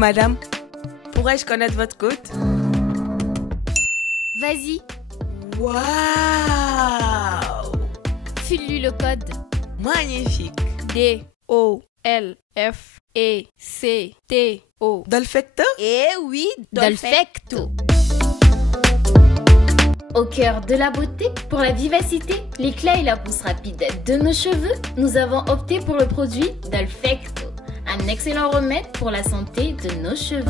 Madame, pourrais-je connaître votre code? Vas-y. Waouh! File-lui le code. Magnifique. D-O-L-F-E-C-T-O. Dolfecto? Eh oui, Dolfecto. Au cœur de la beauté, pour la vivacité, l'éclat et la pousse rapide de nos cheveux, nous avons opté pour le produit Dolfecto, un excellent remède pour la santé de nos cheveux.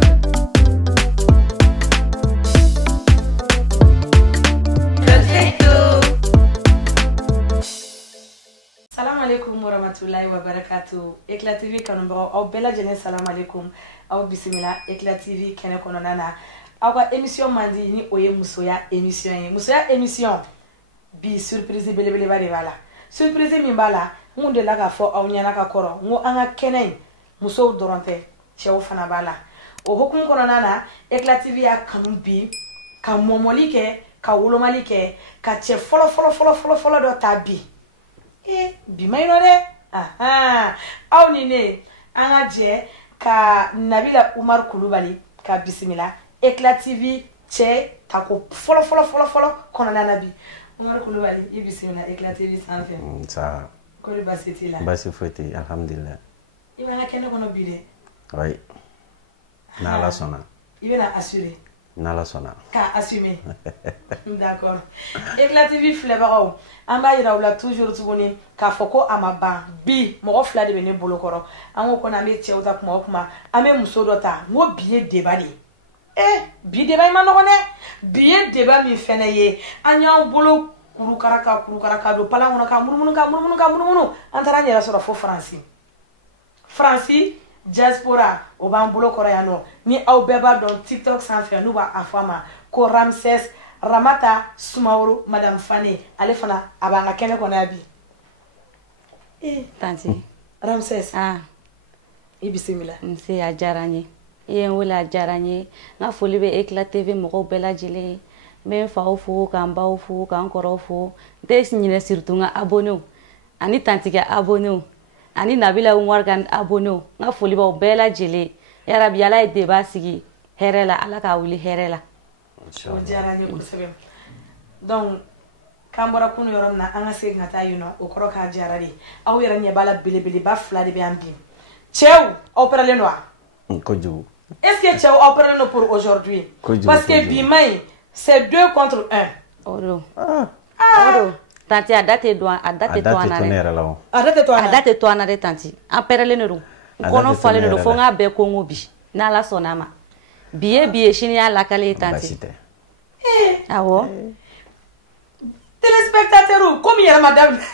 Dolfecto! Salam alaikum wa rahmatullahi wa barakatuh. Éclat TV kanumbaw aw bɛɛ lajɛlen salam alaikum. Aw bisimila Éclat TV kɛnɛ kɔnɔna na. Aw ka émission mandi ni o ye musoya émission ye. Musoya émission bi surprise belebeleba de b'a la. Surprise min b'a la, mun de la k'a fɔ aw ɲɛna ka kɔrɔ. Ngo an ka kɛnɛ in musow dɔrɔn tɛ, cɛw fana b'a la. O hokumu kɔnɔna na, Éclat TV y'a kanu bi ka mɔmɔli kɛ, ka wolomali kɛ, ka cɛ fɔlɔ dɔ ta bi. Bi ma ɲinɔ dɛ. Aw ni ne an ka jɛ ka Nabila Umar Kulubali ka bisimila. Éclat TV cɛ tako fɔlɔ kɔnɔna na bi. Umar Kulubali i bisimila Éclat TV sanfɛ. Ça. Kori basi t'i la? Basi foyi tɛ yen, alhamdulilayi. I b'an ka kɛnɛ kɔnɔ bi dɛ. Oui. N'Ala sɔnna. I bɛna assurer. N'Ala sɔnna. K'a assumer. D'accord. Éclat TV filɛbagaw, an b'a yira u la toujours tuguni k'a fɔ ko a ma ban. Bi mɔgɔ fila de bɛ ne bolo kɔrɔ. An ko kɔni an bɛ cɛw ta kuma o kuma, an bɛ muso dɔ ta. N ko bi ye débat de ye. Bi débat in ma nɔgɔn dɛ. Bi ye débat min fɛnɛ ye, an y'an bolo kurukaraka don palan kɔnɔ ka munumunu. An taara an yɛrɛ sɔrɔ fo Faransi diaspora o b'an bolo kɔrɔ yan nɔ. Ni aw bɛɛ b'a dɔn TikTok sanfɛ n'u b'a fɔ a ma ko Ramses Ramata Sumaworo Madame Fane, ale fana a b'an ka kɛnɛ kɔnɔ yan bi. Tanti. Ramses. I bisimila. Nse a diyara n ye. I ye n wele a diyara n ye. N ka foli bɛ Éclat TV mɔgɔw bɛɛ lajɛlen ye. N bɛ n faw fo, k'an baw fo, k'an kɔrɔw fo. N tɛ ɲinɛ surtout n ka abonnéw ani tanti ka abonnéw ani Nabila Umar ka abonnéw. N ka foli b'aw bɛɛ lajɛlen. Yarabi Ala ye débat sigi hɛrɛ la, Ala k'a wuli hɛrɛ la. O diyara n ye kosɛbɛ. Donc k'an bɔra kunu yɔrɔ min na an ka segin ka taa yen nɔ o kɔrɔ k'a diyara de. Aw yɛrɛ ɲɛ b'a la belebeleba fila de bɛ yan bi. Cɛw aw pɛrɛlen don wa? Kojugu. Est-ce que cɛw aw pɛrɛlen don pour aujourd'hui? Parce que bi ma in c'est 2 contre 1. O don. Tanti a da tɛ to an na dɛ. A da tɛ to an na dɛ tanti. An pɛrɛlen de don. N kɔnɔ falen de don fo n k'a bɛɛ kongo bi. N'Ala sɔnna a ma. Bi ye sini y'a lakale ye tanti. Basi tɛ. Awɔ. Téléspectateurs komi yɛrɛ ma daminɛ.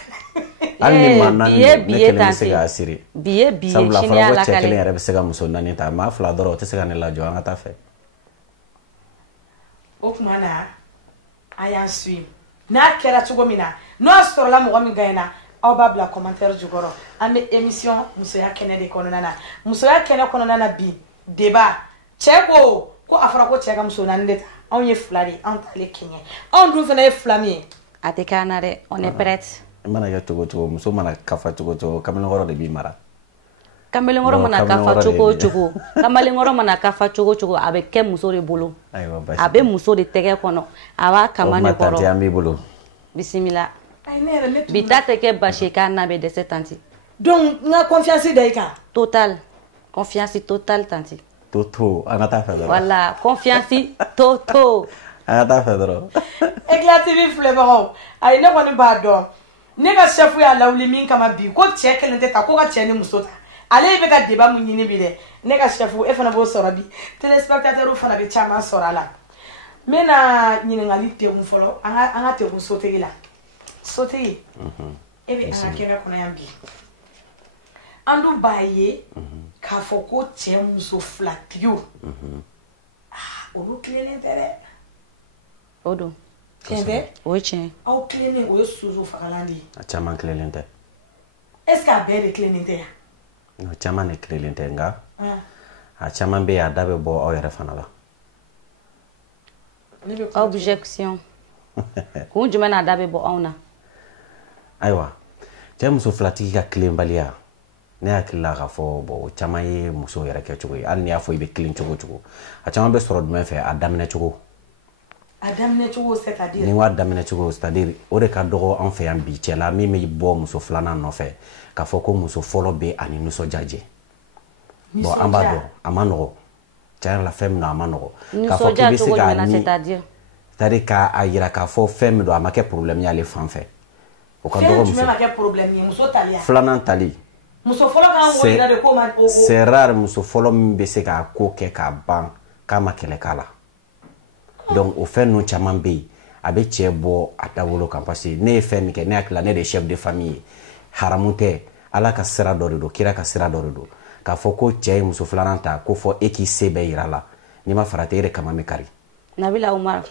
Hali ni maa naani ne kelen bɛ se tanti. k'a siri. Bi ye sabula sini y'a fɔra ko cɛ lakale. kelen yɛrɛ bɛ se ka muso naani ta maa fila dɔrɔn o tɛ se ka ne lajɔ an ka taa fɛ. O tuma na a y'an suivre. N'a kɛra cogo min na n'a sɔrɔla mɔgɔ min gagnera aw b'a bila commentaire jukɔrɔ. An bɛ émission musoya kɛnɛ de kɔnɔna na. Musoya kɛnɛ kɔnɔna na bi débat cɛ ko a fɔra ko cɛ ka muso naani de ta. Anw ye fila de anw t'ale kɛɲɛ. Anw dun fana ye fila min ye. A tɛ k'an na dɛ, on est prête. I mana kɛ cogo cogo muso mana kafa cogo cogo kamalenkɔrɔ de b'i mara. Kamalenkɔrɔ mana kafa cogo cogo kamalenkɔrɔ mana kafa cogo cogo a bɛ kɛ muso de bolo. Ayiwa basi. A bɛ muso de tɛgɛ kɔnɔ a b'a kama ne kɔrɔ. O ma tanti an b'i bolo. Bisimila. Bi ta tɛ kɛ basi ye k'a na bɛ dɛsɛ tanti. Donc n ka confiance da i kan. Total confiance totale tanti. Toto an ka taa fɛ dɔrɔn. Voilà confiance toto. An ka taa fɛ dɔrɔn. Éclat TV filɛbagaw ayi ne kɔni b'a dɔn ne ka chef y'a lawuli min kama bi ko cɛ kelen tɛ ta ko ka cɛ ni muso ta. Ale bɛ ka débat mun ɲini bi dɛ ne ka chef e fana b'o sɔrɔ bi téléspectateurs fana bɛ caman sɔrɔ a la. N bɛna ɲininkali tekun fɔlɔ an ka tekun sotigi la. Sotigi e bɛ an ka kɛnɛ kɔnɔ yan bi an dun b'a ye k'a fɔ ko cɛ muso filatigiw olu tilennen tɛ dɛ. O don. Tiɲɛ tɛ? O ye tiɲɛ. Aw tilennen o ye soso fagalan de ye. A caman tilennen tɛ. Est ce que a bɛɛ de tilennen tɛ yan? A caman de tilennen tɛ nka a caman bɛ yen a da bɛ bɔ aw yɛrɛ fana la. Objection. Kun jumɛn n'a da bɛ bɔ anw na? Ayiwa cɛ muso filatigi ka tilenbaliya ne hakilila k'a fɔ bon caman ye muso yɛrɛ kɛ cogo ye hali n'i y'a fɔ i bɛ kilen cogo cogo a caman bɛ sɔrɔ jumɛn fɛ a daminɛ cogo c'est-à-dire ni wa daminɛ cogo c'est-à-dire o de ka dɔgɔ an fɛ yan bi cɛ la min bɛ bɔ muso filanan nɔfɛ k'a fɔ ko muso fɔlɔ bɛ ani nisɔndiya jɛ bon an b'a dɔn a ma nɔgɔ tiɲɛ yɛrɛ la fɛn min don a ma nɔgɔ k'a fɔ k'i bɛ se k'a ni c'est-à-dire k'a yira k'a fɔ fɛn min don a ma kɛ problème y'ale fan fɛ o ka dɔgɔ muso filanan tali c'est rare muso fɔlɔ min bɛ se k'a ko kɛ k'a ban k'a ma kɛlɛ k'a la donc o fɛn ninnu caman bɛ yen a bɛ cɛ bɔ a dawolo kan parce que ne ye fɛn min kɛ ne hakili la ne de ye chef de famille ye haramu tɛ ala ka sira dɔ de don kira ka sira dɔ de don k'a fɔ ko cɛ ye muso filanan ta ko fɔ e k'i se bɛɛ yira la n'i ma farati e de kama bɛ kari. Nabila Umar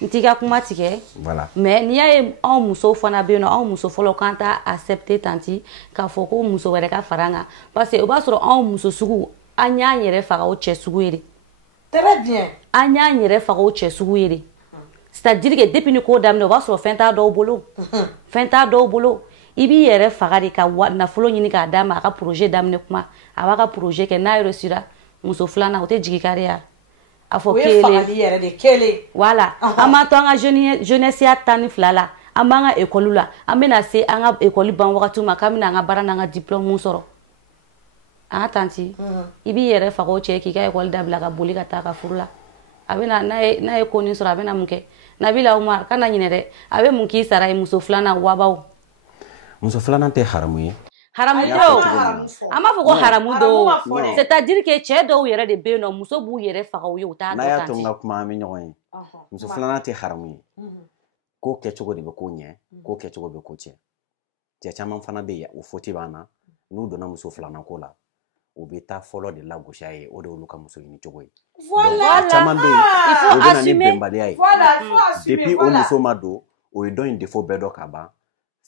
n t'i ka kuma tigɛ voilà mais n'i y'a ye anw musow fana bɛ yen nɔ anw muso fɔlɔ k'an t'a accepter tanti k'a fɔ ko muso wɛrɛ ka fara an kan parce que o b'a sɔrɔ anw muso sugu an y'an yɛrɛ faga o cɛ sugu ye de. Très bien. An y'an yɛrɛ faga o cɛ sugu ye de c'est-à-dire que depuis ni ko daminɛ o b'a sɔrɔ fɛn t'a dɔw bolo fɛn t'a dɔw bolo i b'i yɛrɛ faga de ka nafolo ɲini k'a d'a ma a ka projet daminɛ kuma a b'a ka projet kɛ n'a réussira muso filanan o tɛ jigin kariya a fɔ kelen voilà an b'an to an ka jeunesse ya 12 la an b'an ka école la an bɛna se an ka école ban wagati ma k'an bɛna an ka baara n'an ka diplôme sɔrɔ an tanti i b'i yɛrɛ faga o cɛ k'i ka école dabila ka boli ka taa ka furu la a bɛna n'a ye ko nin sɔrɔ a bɛna mun kɛ Nabila Umar kana ɲinɛ dɛ a bɛ mun k'i sara ye muso filanan wabaw muso filanan tɛ haramu ye haramu do an b'a fɔ ko haramu do c'est-à-dire que cɛ dɔw yɛrɛ de bɛ yen nɔ muso b'u yɛrɛ faga o ye u t'a dɔn tanti n'a y'a to n ka kuma an bɛ ɲɔgɔn ye muso filanan tɛ haramu ye ko kɛcogo de bɛ ko ɲɛ ko kɛcogo bɛ ko tiɲɛ cɛ caman fana bɛ yen o foti b'an na n'u donna muso filanan ko la u bɛ taa fɔlɔ de lagosi a ye o de y'olu ka muso ɲini cogo ye caman bɛ yen o bɛ na ni bɛnbaliya ye depuis o muso ma don o ye dɔ in défaut bɛɛ dɔn ka ban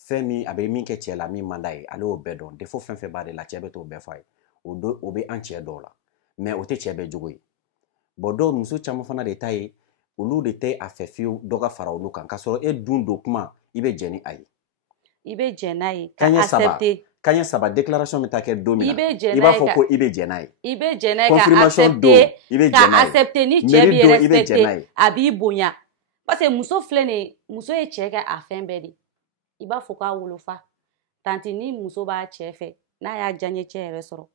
fɛn min a bɛ min kɛ cɛ la min man d'a ye ale y'o bɛɛ dɔn défaut fɛn fɛn b'a de la cɛ bɛ t'o bɛɛ fɔ a ye o bɛ an cɛ dɔw la mais o tɛ cɛ bɛɛ jogo ye bon dɔw muso caman fana de ta ye olu de tɛ a fɛ fiyewu dɔ ka fara olu kan k'a sɔrɔ e dun don kuma i bɛ jɛn ni a ye i bɛ jɛn n'a ye ka accepter kaɲɛ saba déclaration bɛ taa kɛ don min na i b'a fɔ ko i bɛ jɛn n'a ye i bɛ jɛn n'a ye ka accepter ni cɛ b'i respecter a b'i bonya parce que muso filɛ nin ye muso ye cɛ kɛ a fɛn bɛɛ de i b'a fɔ k'a wolofa tanti ni muso b'a cɛ fɛ n'a y'a diyaɲɛ cɛ yɛrɛ sɔrɔ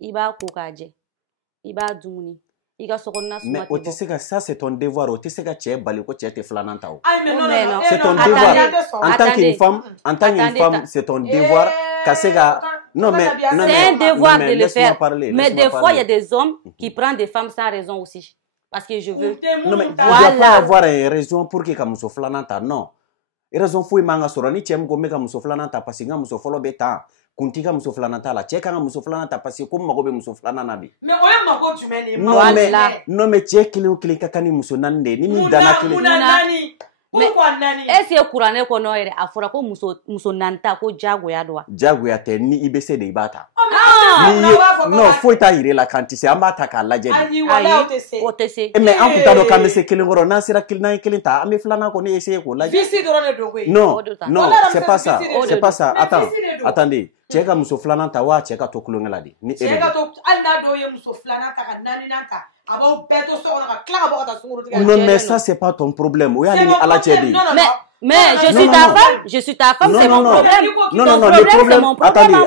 i b'a ko k'a jɛ i b'a dumuni i ka sokɔnɔna suma tɛ bɔ mais o tɛ se ka ça c'est ton devoir o tɛ se ka cɛ bali ko cɛ tɛ filanan ta o c'est ton devoir en tant qu'une femme c'est ton devoir ka se ka non mais c'est un devoir de le faire mais des fois il y a des hommes qui prennent des femmes sans raison aussi parce que je veux non mais il doit pas avoir une raison pour que ka muso filanan ta non raison foyi man ka sɔrɔ ni cɛ min ko n bɛ ka muso filanan ta parce que n ka muso fɔlɔ bɛ tan kun t'i ka muso filanan ta la cɛ kan ka muso filanan ta parce que ko mago bɛ muso filanan na bi mais o ye mago jumɛn de ye non mais cɛ kelen o kelen ka kan ni muso naani de ye ni min danna kelen est-ce que kuranɛ kɔnɔ yɛrɛ a fɔra ko muso naani ta ko jagoya don wa jagoya tɛ ni i bɛ se de i b'a ta non foyi t'a yir'e la k'an tɛ se an b'a ta k'a lajɛ de ayi o tɛ se mais an tun t'a dɔn k'an bɛ se kelen kɔrɔ n'an sera n'an ye kelen ta an bɛ filanan kɔni essayer k'o lajɛ visi dɔrɔn de don koyi non c'est pas ça attendez cɛ ka muso filanan ta wa cɛ ka to kulonkɛ la de ni cɛ ka to hali n'a dɔw ye muso filanan ta ka naaninan ta a b'aw bɛɛ to so kɔnɔ ka tila ka bɔ ka taa sunkuru tigɛ non mais ça c'est pas ton problème o y'ale ni ala cɛ de ye mais je suis ta femme c'est mon problème non le problème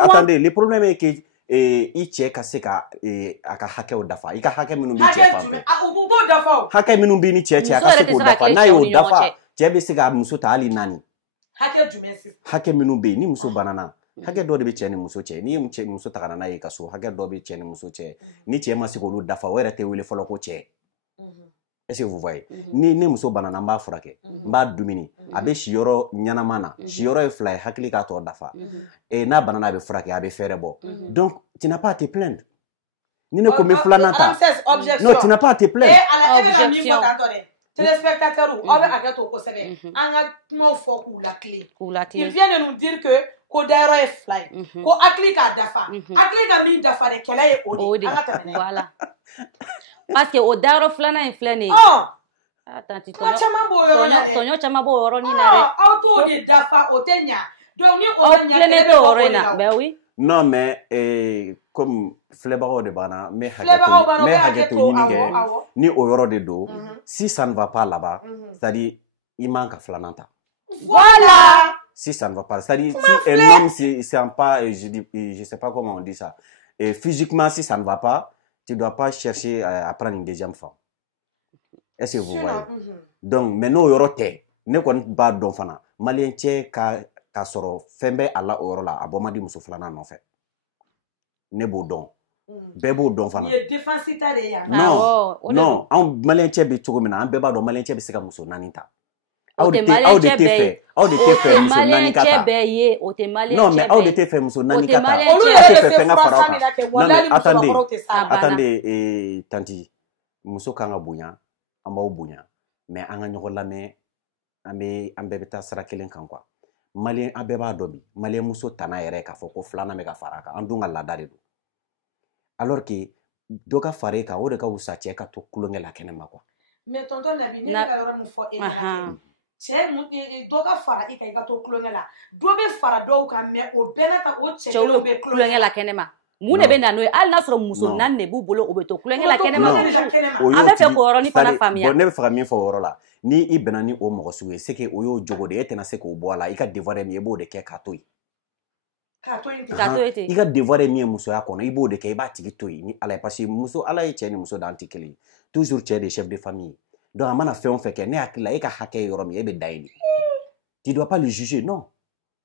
attendez le problème est que i cɛ ka se ka a ka hakɛw dafa i ka hakɛ minnu b'i cɛ fan fɛ hakɛ minnu b'i ni cɛ cɛ a ka se k'o dafa n'a y'o dafa cɛ bɛ se ka muso ta hali 4 hakɛ minnu bɛ yen ni muso banana hakɛ dɔ de bɛ cɛ ni muso cɛ n'i ye muso ta ka na n'a ye ka so hakɛ dɔ bɛ cɛ ni muso cɛ ni cɛ ma se k'olu dafa o yɛrɛ tɛ wele fɔlɔ ko cɛ est-ce que vous voyez ni muso banana n b'a furakɛ n b'a dumuni a bɛ si yɔrɔ ɲɛnama na si yɔrɔ ye 2 ye hakili k'a tɔ dafa n'a banana a bɛ furakɛ a bɛ fɛɛrɛ bɔ donc tu n'as pas à te plaindre ni ne ko n bɛ filanan ta non tu n'as pas à te plaindre téléspectateurs aw bɛ hakɛ to kosɛbɛ an ka kumaw fɔ k'u lakile il vient de nous dire que ko dayɔrɔ ye 2 ye ko hakili k'a dafa hakili ka min dafa de kɛlɛ ye o de an ka tɛmɛ voilà parce que o dayɔrɔ filanan in filɛ nin ye tanti tɔɲɔ caman b'o yɔrɔnin na dɛ aw t'o de dafa o tɛ ɲa donc ni o bɛ ɲa aw tilennen tɛ o yɔrɔ in na ben oui Non, mais comme Flebaro de Bana, mais ni Oyoro de Do, si ça ne va pas là-bas, c'est-à-dire, il manque à Flananta. Voilà! Si ça ne va pas, c'est-à-dire, si un homme, c'est un pas, je sais pas comment on dit ça, et physiquement, si ça ne va pas, tu dois pas chercher à prendre une deuxième femme. Est-ce que vous voyez? Donc, maintenant, Oyoro te, ne connaît pas d'enfant. Malien tche ka soro fembe alla Oyoro la, abomadi muso Flanan en fait. Ne b'o dɔn bɛɛ b'o dɔn fana non non anw maliyɛn cɛ bɛ cogo min na an bɛɛ b'a dɔn maliyɛn cɛ bɛ se ka muso naani ta aw de tɛ fɛ muso naani ka ta non mais aw de tɛ fɛ muso naani ka ta olu yɛrɛ bɛ fɛ ka fara aw kan attendez tanti muso kan ka bonya an b'aw bonya mais an ka ɲɔgɔn lamɛn an bɛɛ bɛ taa sira kelen kan quoi maliyɛn an bɛɛ b'a dɔn bi maliyɛn muso tana yɛrɛ k'a fɔ ko filanan bɛ ka fara a kan an dun ka laada de don alors que dɔ ka fara e kan o de ka wusa cɛ ka to kulonkɛ la kɛnɛma quoi. mais tonton Nabi ne bɛ ka yɔrɔ min fɔ e ɲɛna cɛ dɔ ka fara i kan i ka to kulonkɛ la dɔ bɛ fara dɔw kan mais o bɛɛ n'a ta o cɛ kelenw bɛ kulonkɛ la kɛnɛma mun de bɛ na n'o ye hali n'a sɔrɔ muso naani de b'u bolo o bɛ to kulonkɛ la kɛnɛma an bɛ fɛ k'o yɔrɔnin fana faamuya ne bɛ fɛ ka min fɔ o yɔrɔ la ni i bɛnna ni o mɔgɔ sugu ye c'est que o y'o jogo de e tɛna se k'o bɔ a la i ka devoir ye min ye i b'o de kɛ k'a to yen i ka devoir ye min ye musoya kɔnɔ i b'o de kɛ i b'a tigi to yen ni ala ye parce que muso ala ye cɛ ni muso dan tɛ kelen ye toujours cɛ de chef de famille donc a mana fɛn o fɛn kɛ ne hakili la e ka hakɛ ye yɔrɔ min e bɛ da yen de tu dois pas le juger non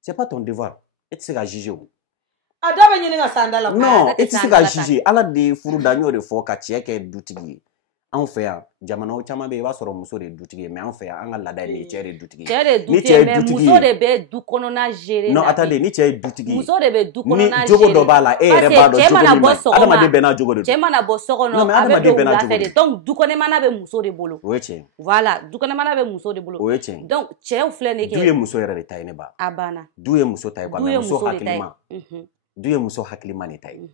c'est pas ton devoir e tɛ se ka juger o a da bɛ ɲini ka san da la non e tɛ se ka juger ala de ye furu da n y'o de fɔ ka cɛ kɛ dutigi ye anw fɛ yan jamanaw caman bɛ yen i b'a sɔrɔ muso de ye dutigi ye mais anw fɛ yan an ka laada ye min ye cɛ de ye dutigi ye cɛ de ye dutigi ye mais muso de bɛ du kɔnɔna gérer non attendez ni cɛ ye dutigi ye muso de bɛ du kɔnɔna gérer ni jogo dɔ b'a la e yɛrɛ b'a dɔn jogo min man ɲi adamaden bɛɛ n'a jogo de don cɛ mana bɔ so kɔnɔ a bɛ don wula fɛ de donc du kɔnɔmana bɛ muso de bolo o ye tiɲɛ voilà du kɔnɔmana bɛ muso de bolo o ye tiɲɛ donc cɛw filɛ nin kɛ du ye muso yɛrɛ de ta ye ne ba a banna du ye muso ta ye quoi mais muso hakilima du ye muso hakilima de ta ye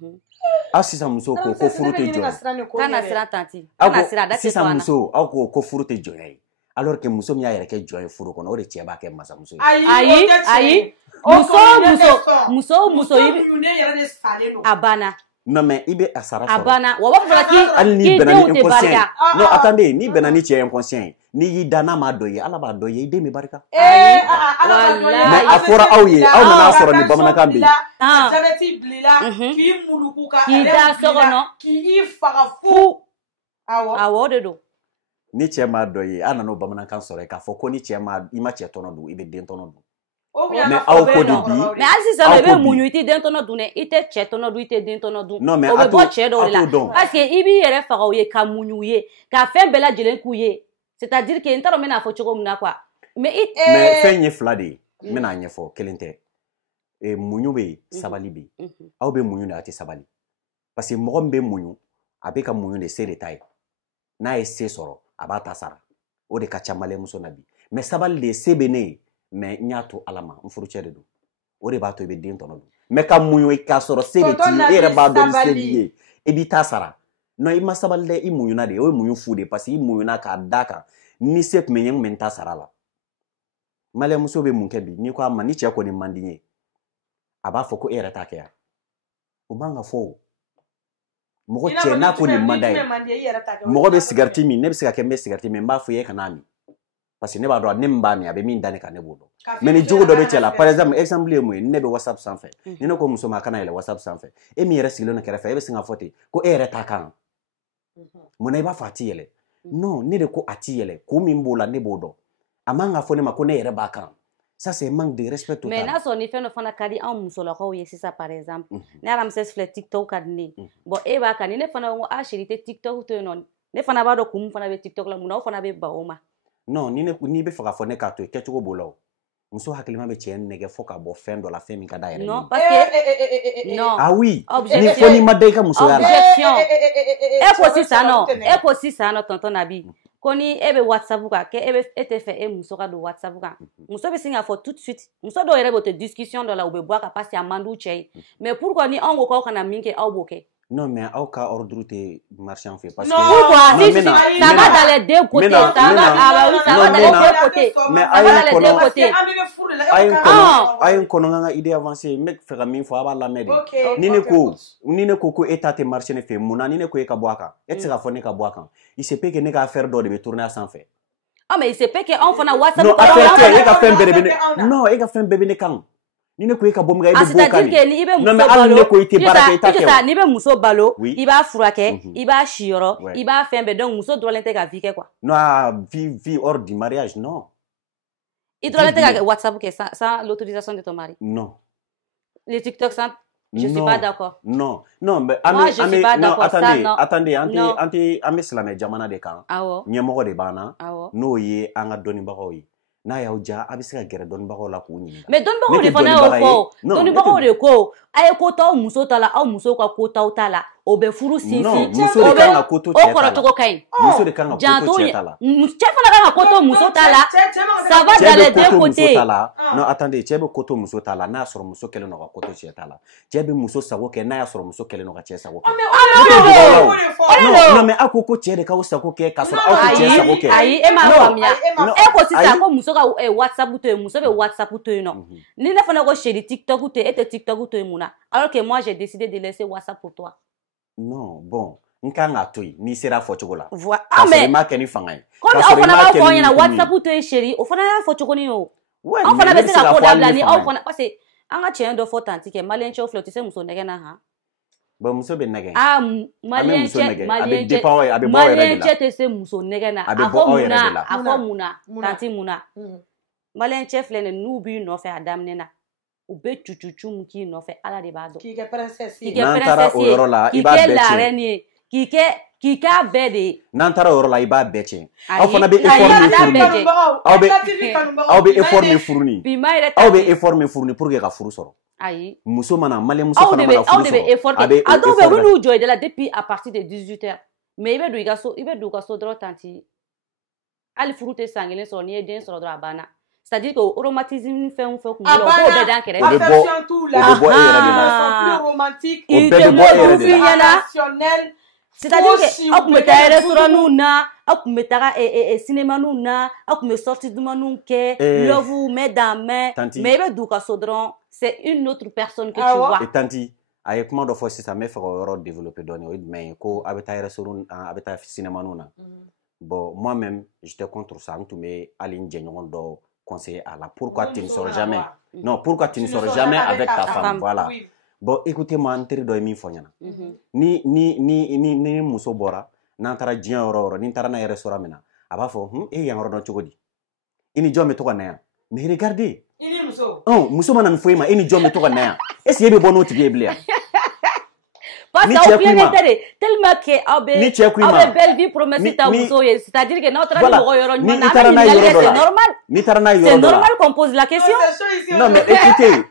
aw sisan muso ko furu tɛ jɔn kana siran tanti kana siran da tɛ to an na sisan muso aw ko furu tɛ jɔnya ye alors que muso min y'a yɛrɛ kɛ jɔn ye furu kɔnɔ o de cɛ b'a kɛ masamuso ye ayi muso a banna non mais i bɛ a sara sɔrɔ a banna wa b'a fɔ hali n'i bɛnna ni inconscient barika non attendez n'i bɛnna ni cɛ inconscient ye n'i y'i da n'a m'a dɔ ye ala b'a dɔ ye i den bɛ barika mais a fɔra aw ye aw nana sɔrɔ ni bamanankan bɛ yen jabɛti bilila k'i muluku ka k'i da so kɔnɔ k'i faga fu awɔ o de don ni cɛ m'a dɔ ye a nana o bamanankan sɔrɔ k'a fɔ ko ni cɛ i ma cɛ tɔnɔ dun i bɛ den tɔnɔ dun mais aw ko de bi mais hali sisan i bɛ muɲu i tɛ den tɔnɔ dun dɛ i tɛ cɛ tɔnɔ dun i tɛ den tɔnɔ dun non mais o bɛ bɔ cɛ dɔw de la parce que i b'i yɛrɛ faga u ye ka muɲu u ye ka fɛn bɛɛ lajɛlen k'u ye c'est à dire que n t'a dɔn n bɛna fɔ cogo min na quoi mais fɛn ye fila de ye n bɛna ɲɛfɔ kelen tɛ muɲu bɛ yen sabali bɛ yen aw bɛ muɲu de a tɛ sabali parce que mɔgɔ min bɛ muɲu a bɛ ka muɲu de se de ta ye n'a ye se sɔrɔ a b'a ta sara o de ka ca maliyɛn muso na bi mais sabali de se bɛ ne ye mais n y'a to ala ma n furucɛ de don o de b'a to i bɛ den tɔnɔ dun mais ka muɲu k'a sɔrɔ se de t'i ye e yɛrɛ b'a dɔn ni se b'i ye i b'i ta sara non i ma sabali dɛ i muɲuna de o ye muɲu fu de parce que i muɲuna k'a da kan ni se tun bɛ n bɛ n ta sara la maliyɛn muso bɛ mun kɛ bi n'i ko a ma ni cɛ kɔni man di n ye a b'a fɔ ko e yɛrɛ t'a kɛ yan o man ka fɔ o mɔgɔ cɛ n'a ko nin man d'a ye mɔgɔ bɛ sigariti min ne bɛ se ka kɛ n bɛ sigariti min n b'a fɔ e kana min parce que ne b'a dɔn ne min b'a min a bɛ min da ne kan ne b'o dɔn mais ni jogo dɔ bɛ cɛ la par exemple exemple ye mun ye ne bɛ whatsapp sanfɛ ni ne ko muso ma a kana yɛlɛ whatsapp sanfɛ e min yɛrɛ sigilen don kɛrɛfɛ e bɛ sin ka fɔ ten ko e yɛrɛ t'a kan mun na i b'a fɔ a t'i yɛlɛ non ne de ko a t'i yɛlɛ ko min b'o la ne b'o dɔn a man ka fɔ ne ma ko ne yɛrɛ b'a kan ça c'est manque de respect total mais n'a sɔrɔ ni fɛn dɔ fana ka di anw musolakaw ye sisan par exemple ne Ramses filɛ tiktok ka di ne ye bon e b'a kan ni ne fana ko a chérie tɛ tiktok to yen nɔ ne fana b'a dɔn kun min fana bɛ tiktok la mun na aw fana bɛ ban o ma non n'i bɛ fɛ k'a fɔ ne k'a to yen kɛcogo b'o la o muso hakilima bɛ cɛ nɛgɛ fɔ ka bɔ fɛn dɔ la fɛn min ka d'a yɛrɛ ye non parce que non ah oui ni fɔ n'i ma da i ka musoya la objection e ko sisan nɔ tonton Nabi ko ni e bɛ whatsapp kan e tɛ fɛ e muso ka don whatsapp kan muso bɛ sin k'a fɔ tout de suite muso dɔw yɛrɛ bɛ to discussion dɔ la u bɛ bɔ a kan parce que a man d'u cɛ ye mais pourquoi ni anw ko k'aw kana min kɛ aw b'o kɛ Non, mais au cas ordre de marchand fait parce que pourquoi ça va dans les deux côtés, ça va dans les deux côtés. Mais a une kononga idée avancée mec fera min fois ba la mede. Ni ne ko état te marché ne fait mona ni ne ko e ka boaka. Et sera fone ka boaka. Il se peut que ne ka faire do de tourner sans fait. Ah mais il se peut que on fona WhatsApp non, e ka faire bébé. Non, e ka faire bébé ne kan. Ni ne ko e ka bom ga e bo kan. Non mais al ne ko ite baraka ita ke. Ni be muso balo, i ba furake, i ba shioro, i ba fembe donc muso doit l'intégrer à vie quoi. Non, vie hors du mariage non. Il doit l'intégrer à WhatsApp sans l'autorisation de ton mari. Non. Les TikTok sans je suis pas d'accord. Non, mais moi je suis pas d'accord. Attendez, anti islamé jamana de kan. Nyemoko de bana. No ye anga doni bako yi. Na ya uja abisika gere doni bako la ku nyinga. Mais doni bako de fana ko. Doni bako de ko. Ay ko taw muso tala aw muso ka ko taw tala. Obe furu sinsi. Non, muso de kan ko to tala. O koro to kain. Muso de kan ko to tala. Chef na kan ko to muso tala. Ça va dans les deux côtés. Non, attendez, chebe ko to muso tala na soro muso kele no ko to tala. Chebe muso sago ke na ya soro muso kele no ka che sago. Non, mais akoko chede ka sago ke ka soro au che sago ke. Ai e ma wa mia. E ko si sa ko muso ka WhatsApp to muso be WhatsApp to no. Ni na fana ko shedi TikTok to et TikTok to muna. Alors que moi j'ai décidé de laisser WhatsApp pour toi. Non, bon, nkanga toy ni sera fochogola. Ah mais ma keni fangay. Comme on fana ba ko na WhatsApp to chéri, o fana ya fochogoni yo. On fana be sika ko dabla ni on fana parce que anga chien do fotanti ke malien chef floti se muso nege na ha. Ba muso be nege. Ah malien chef te se muso nege na. Afo muna, tanti muna. Malien chef le nu bi no fe adam nena. Ou be chuchuchu muki no fe ala de bado. Qui est princesse. Qui est la reine. Qui ka bede. Nantara orola iba beche. Aw fana be effort me fourni. Aw be effort me fourni pour que ka furu soro. Ayi. Muso mana malé muso fana mana furu soro. Aw de effort. Ado be wonu joy de la depuis à partir de 18h. Mais ibe do ka so dro tanti. Ali furu te sangelen so ni e den so dro abana. C'est-à-dire que le romantisme fait un peu comme ça. Affection tout là. Plus romantique. C'est-à-dire que on peut aller restaurant nous na, on peut aller cinéma nous na, on peut sortir du nous que le vous met dans main. Mais le douka sodron, c'est une autre personne que tu vois. Et tanti, avec comment de fois c'est ça me fait développer donner mais ko abeta restaurant abeta cinéma nous na. Bon moi-même j'étais contre ça tout mais aline djenyon do conseiller à la pourquoi tu ne sors jamais non pourquoi tu ne sors jamais avec ta femme voilà bon écoutez-moi entrer do mi fonyana ni muso bora nantara dien oro ni tara na restaurant mena aba fo e yang ro chogodi ini jome to kana mais regardez ini muso muso mana mi foima ini jome to kana est-ce yebe bono ti biblia parce que tellement que abe belle vie promise ta muso c'est-à-dire que notre c'est normal qu'on pose la question. Non mais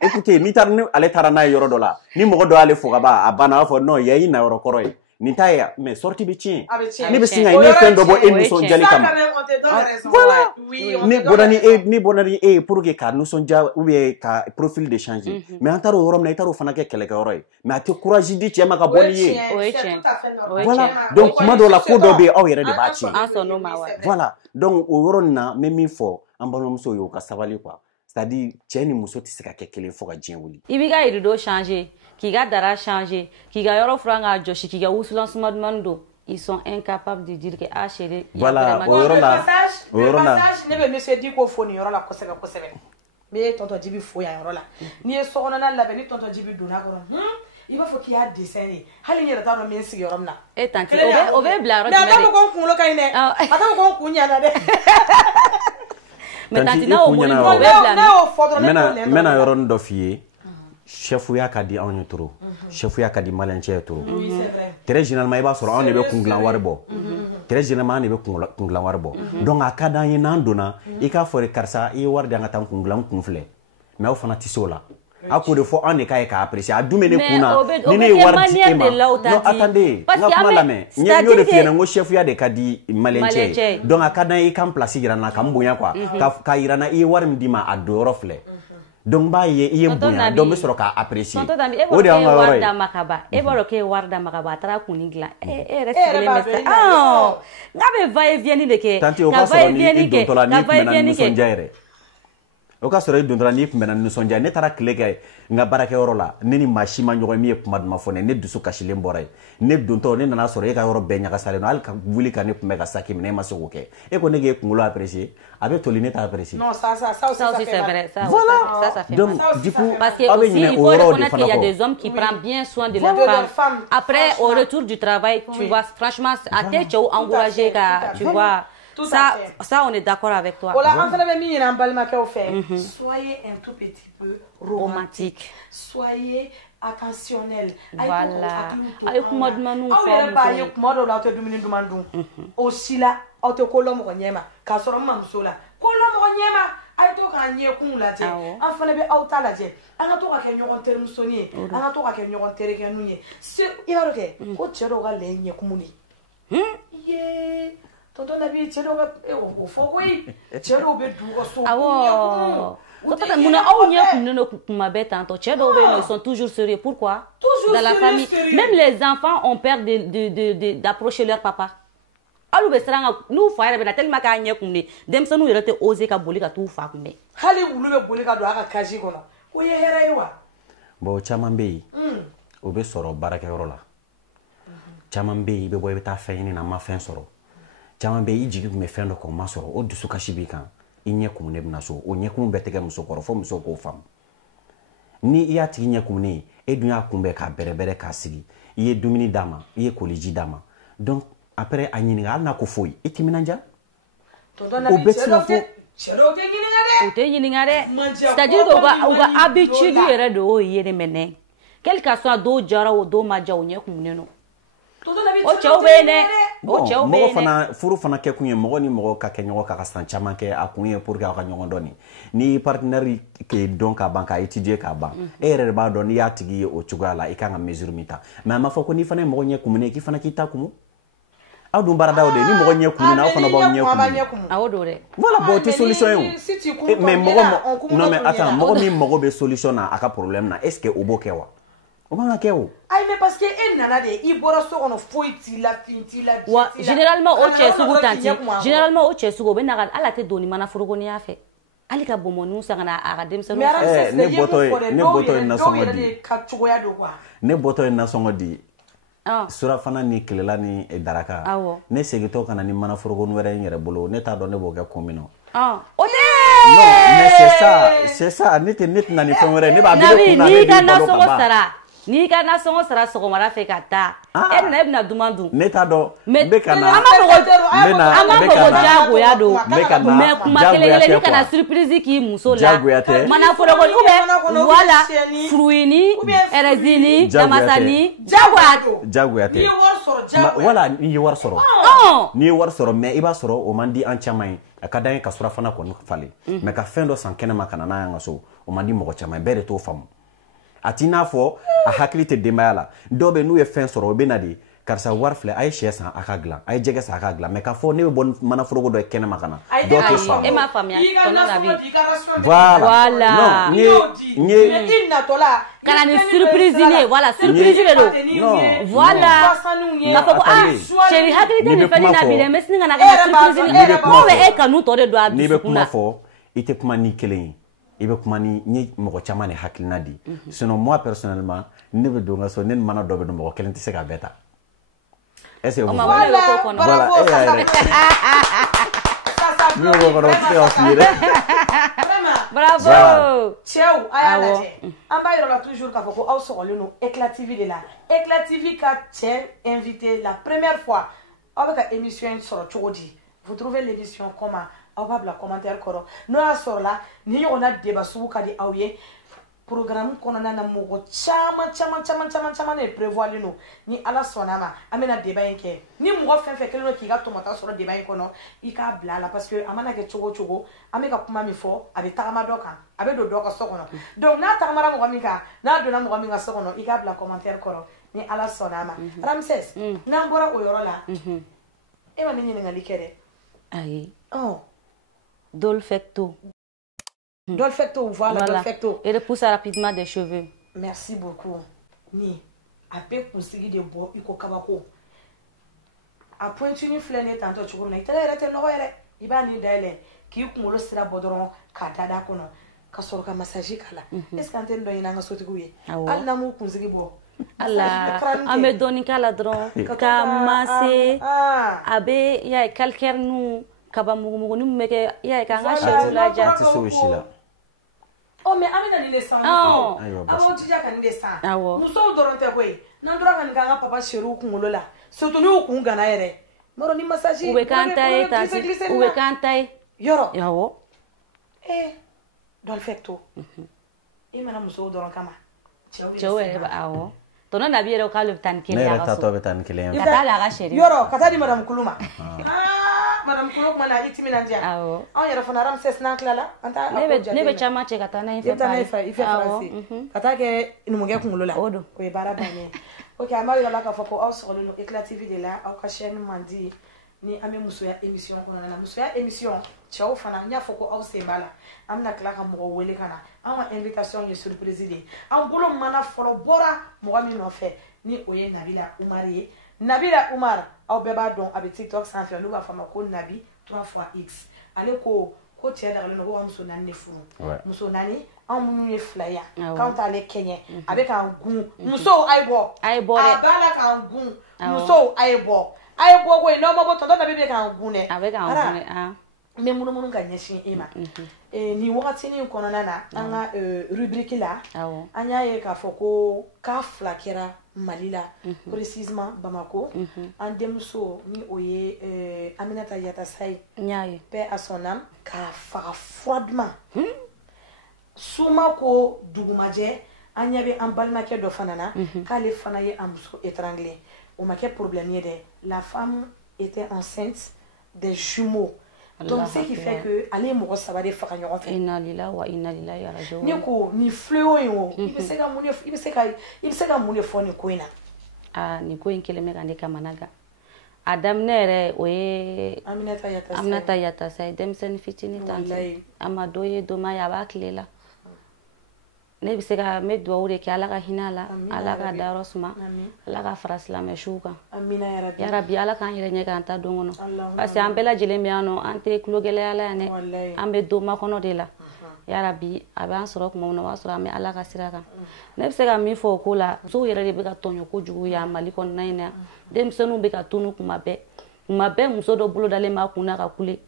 écoutez ni tarna ale tarana yoro dola ni mo do ale fo ba abana fo no yayi na yoro koroy ni taya mais sorti bi chien ni be singa ni fendo bo en muso jali kam voilà ni bonani pour que ka nous son ja ou bien ka profil de changer mais antaro yorom na itaro fana ke kele ka yoro mais ate courage di chema ka boniye voilà donc ma do la ko do be o yere de ba chi voilà donc o yoro na memi fo ambalo muso yo ka sabali quoi c'est-à-dire tieni muso ti sika ke kele fo ka dien wuli ibiga irido changer qui ga dara changer qui ga yoro franga joshi qui ga uslancement mando ils sont incapables de dire que ah chérie voilà le passage ne be monsieur dit ko foni yoro la kosebe mais tonton Djibi fo ya yoro la ni e sokona na la ni tonton Djibi dona ko il va faut qu'il y a dessiné hali ni retard men sigi yoro na et tanti obe blaro mais ata ko kunlo kayne ata ko kunya na de mais tanti na o moni obe blaro mena yoro ndo fié chefu ya kadi anyo toro chefu ya kadi malenche toro très généralement iba soro on be kunglan warbo très généralement ne be kunglan warbo donc akada yin nandona ika fore karsa i warde ngata kunglan kunfle mais o fana tisola ako de fo on e kay ka apprécier adumene kuna ni ne wardi ema non attendez ngapma la mais nyo de fiena ngo chefu ya de kadi malenche donc akada i kan place girana kambunya quoi ka irana i war mdima adoro fle donc b'a ye i ye bonya donc bɛ sɔrɔ k'a apprécier o de y'an ka yɔrɔ ye e b'a dɔn k'e wari d'a ma ka ban a taara kunni dilan e yɛrɛ sigilen bɛ sa n'a bɛ va et vienne de kɛ ka va et vienne kɛ ka va et vienne kɛ o ka sɔrɔ i dontɔla n'i kunbɛnna nisɔndiya ne taara tile kɛ n ka baarakɛyɔrɔ la ne ni maa si ma ɲɔgɔn min ye kuma duman fɔ ne dusu kasilen bɔra ye ne dontɔ ne nana sɔrɔ e ka yɔrɔ bɛɛ ɲagasalen don hali ka wuli ka ne kunbɛn ka saki minɛ e ma se k'o kɛ e ko ne k'e kunkolo apprécier a bɛ toli ne t'a apprécier non ça aussi c'est vrai voilà ça fait donc du coup parce que aussi il faut reconnaître qu'il y a des hommes qui prennent bien soin de leurs femmes après au retour du travail tu vois franchement à tes cɛw encourager ka tu vois ça, on est d'accord avec toi. Soyez un tout petit peu romantique. Soyez attentionnel. Voilà. Aussi là, auto kolom ronyema. Kasoro mamsola. Kolom ronyema. Aito ka nyekun la je. An fana be auta la je. An ka to ka kɛ ɲɔgɔn terimusonin ye. An ka to ka kɛ ɲɔgɔn terikɛninw ye. Se i b'a dɔn kɛ ko cɛ dɔw ka lɛ ɲɛkumun de. Ye tonton Nabi cɛ dɔw ka o fɔ koyi. Cɛ dɔw bɛ du ka so. Awɔ. Mun na aw ɲɛkunnen don kuma bɛɛ tantɔ cɛ dɔw bɛ yen ils sont toujours sérieux. Pourquoi? Dans la famille. Même les enfants ont peur d'approcher leur papa. Alu bɛ siran ka n'u fa yɛrɛ bɛ na tellement k'a ɲɛ kun de denmisɛnninw yɛrɛ tɛ oser ka boli ka t'u fa kunbɛn. Hali wulu bɛ boli ka don a ka case kɔnɔ o ye hɛrɛ ye wa. Bon caman bɛ yen o bɛ sɔrɔ baarakɛyɔrɔ la caman bɛ yen i bɛ bɔ i bɛ taa fɛn ɲini na ma fɛn sɔrɔ caman bɛ yen i jigi tun bɛ fɛn dɔ kan o ma sɔrɔ o dusukasi b'i kan i ɲɛ kumunen bɛ na so o ɲɛkumun bɛ tigɛ muso kɔrɔ fo muso k'o faamu ni i y'a tigi ɲɛ kumunen e dun y'a kunbɛn k'a bɛrɛbɛrɛ k'a sigi i ye dumuni d'a ma i ye koliji d'a ma donc après a ɲininka hali n'a ko foyi i timinanja o bɛ se ka fɔ cɛ dɔw tɛ ɲininka dɛ o tɛ ɲininka dɛ c'est-à-dire que u ka habitude yɛrɛ de y'o ye de mɛnɛ quel que soit dɔw jara o dɔw ma ja o ɲɛ kumunen don o cɛw bɛ yen dɛ o cɛw bɛ yen dɛ mɔgɔ furu fana kɛ kun ye mɔgɔ ni mɔgɔ ka kɛ ɲɔgɔn kan ka san caman kɛ a kun ye pour que aw ka ɲɔgɔn dɔn ni partenaire k'e dɔn ka ban ka étudier ka ban e yɛrɛ de b'a dɔn n'i y'a tigi ye o cogoya la i kan ka mesure min ta mais a ma fɔ ko n'i fana ye mɔgɔ ɲɛ kumunen k'i fana k'i ta kumu aw dun baaradaw de ni mɔgɔ ɲɛ kumun na aw fana b'aw ɲɛ kumun awɔ don dɛ voilà bon o tɛ solution ye o mais non mais attends mɔgɔ min mago bɛ solution na a ka problème na est ce que o b'o kɛ wa o man ka kɛ o ayi mais parce que e nana de i bɔra so kɔnɔ foyi t'i la fin t'i la wa généralement o cɛ sugu tanti généralement o cɛ sugu o bɛ na ala tɛ don ni mana foroko n'i y'a fɛ hali ka bonbonniw san ka na a ka denmisɛnninw ne bɔtɔ ye nasɔngɔ di ne bɔtɔ ye nasɔngɔ di surafana ni kilela ni daraka ne segitɔ ka na ni mana forokoni wɛrɛ n yɛrɛ bolo ne t'a dɔn ne b'o kɛ kun min na o tɛ non mais c'est ça ne tɛna ni fɛn wɛrɛ ne b'a bɛɛ kunna ne b'i balo ka ban n'i ka nasɔngɔ sara sɔgɔmada fɛ ka taa e nana e bɛna duman dun ne t'a dɔn n bɛ ka na an ma mɔgɔ jagoya don mais kuma kelen-kelen ni kana surprise k'i muso la mana forokoni ou bien voilà fruini raisin namasani jagoya tɛ voilà n'i ye wari sɔrɔ n'i ye wari sɔrɔ mais i b'a sɔrɔ o man di an caman ye a ka d'an ye ka surafana kɔni falen mais ka fɛn dɔ san kɛnɛma ka na n'a y'an ka so o man di mɔgɔ caman ye bɛɛ de t'o faamu a t'i n'a fɔ a hakili tɛ denbaya la dɔw bɛ n'u ye fɛn sɔrɔ o bɛ na de karisa wari filɛ a ye sɛ san a ka dilan a ye jɛgɛ san a ka dilan mais k'a fɔ ne bɛ bɔ mana foroko dɔ ye kɛnɛma ka na dɔw tɛ faamu e m'a faamuya voilà ka na ni surprise ye voilà surprise de don voilà k'a fɔ ko chéri hakili tɛ nin fɛn nin na bi dɛ n bɛ sini ka na kɛ surprise ye ko bɛ e kanu tɔ de don a dusukun na n'i bɛ kuma fɔ i tɛ kuma ni kelen ye i bɛ kuma ni n ye mɔgɔ caman de hakilina di sinon moi personnellement ne bɛ don n ka so ne ni mana dɔ bɛ don mɔgɔ kelen tɛ se k'a bɛɛ ta est ce que vous voilà bravo cɛw a y'a lajɛ an b'a yɔrɔ la toujours k'a fɔ ko aw sɔgɔlen don Eclat TV de la Eclat TV ka cɛ invité la première fois aw bɛ ka émission sɔrɔ cogo di vous trouvez l'émission comment aw b'a bila commentaire kɔrɔ n'o y'a sɔrɔ la ni ɲɔgɔnna débat sugu ka di aw ye programme kɔnɔna na mɔgɔ caman de prévoilen don ni ala sɔnna ma an bɛna débat in kɛ ni mɔgɔ fɛn fɛn kɛlen don k'i ka tomata sɔrɔ débat in kɔnɔ i k'a bila a la parce que a mana kɛ cogo o cogo an bɛ ka kuma min fɔ a bɛ tagama dɔ kan a bɛ don dɔ ka so kɔnɔ donc n'a tagamara mɔgɔ min kan n'a donna mɔgɔ min ka so kɔnɔ i k'a bila commentaire kɔrɔ ni ala sɔnna ma Ramses n'an bɔra o yɔrɔ la e ma ne ɲininkali kɛ dɛ ayi Dolfecto Dolfecto, voilà, Dolfecto. Et repousse rapidement des cheveux. Merci beaucoup. Ni, après conseiller de bois, il faut kabako. A pointu ni flâner tantôt, tu connais. T'as l'air de noyer. Il va ni d'aller. Qui ou le sera bodron, katada kono. Kasoro ka massage kala. Est-ce qu'on t'entend dans une sauté couille? Al namu conseiller bois. Allah, ame doni kala dron, kamase, abe ya calcaire nous, kabamugu nous meke ya kanga shawula jati souchila. Oh mais amina ni descend. Oh, amo tija kan descend. Muso doronte kwe. Nandura kan kanga papa cheru kungolola. Surtout nous kungana ere. Moro ni massage. Ube kantai tasi. Ube kantai. Yoro. Yawo. Dolfecto. Imana muso doron kama. Chewe ba awo. Tono na biero ka le tan kile ya gaso. Ne tan kile. Kata la ga sheri. Yoro, kata di madame Kuluma. Madame Kuluma mana itimi nandia. Awo. On yara fona Ramses na klala. Anta nebe chama che kata na ife. Ife France. Kata ke inumunge kungulola. Odo. Ko bara bane. OK, ama yala ka foko au sur le Éclat TV de là, au ka chaîne mandi ni ame musoya émission on na musoya émission. Ciao fana nya foko au sembala. Amna kala ka mo wele kana. Ama invitation ye surprise de. An golo mana folo bora mo mi no fe ni oye Nabila Oumar ye. Nabila Oumar au beba don avec TikTok sans faire nous va fama ko Nabi 3x. Ale ko tiens dans le no muso nani ne furu. Muso nani an munu ye flyer. Quand ale Kenya avec un goût. Muso aibo. Abala kan goût. Muso aibo. Aibo ko no mo boto da bebe kan goût ne. Avec un goût ah. Mais munu ka nyeshin ema. Ni wakati ni konona na anga rubrique la. Anya ye ka foko ka flakera Malila précisément Bamako. En demuso ni oye Aminata Yatasai. Nyaye. Paix à son âme ka fara froidement. Soumako dugumaje anya be en balmake do fanana ka le fanaye amso étranglé. O ma ke problème yede. La femme était enceinte des jumeaux. Donc ce qui fait que aller mo sabade faka nyogo fe. Inna lillahi wa inna ilaihi raji'un. Ni ko ni fleo yo. Ibe se ka mune fo ni koina. Ni ko inkele me kande kamanaga. Adam nere oye Aminata Yatasai demsen fitini tanti. Amadoye doma ya baklela. Ne bi se ka me do wure ki ala ka hinala, ala ka darosma, ala ka farasla me shuka. Amina ya rabbi. Ya rabbi ala kan yire nya kan ta dongono. Parce que ambela jele me ano ante klogele ala ne. Ambe do ma kono de la. Ya rabbi aban soro kuma no wasura me ala ka siraka. Ne bi se ka mi fo ko la, so yere de be ka tonyo ko jugu ya mali kon naina. Dem senu be ka tunu kuma be. Kuma be muso do bulo dale ma kuna ka kule.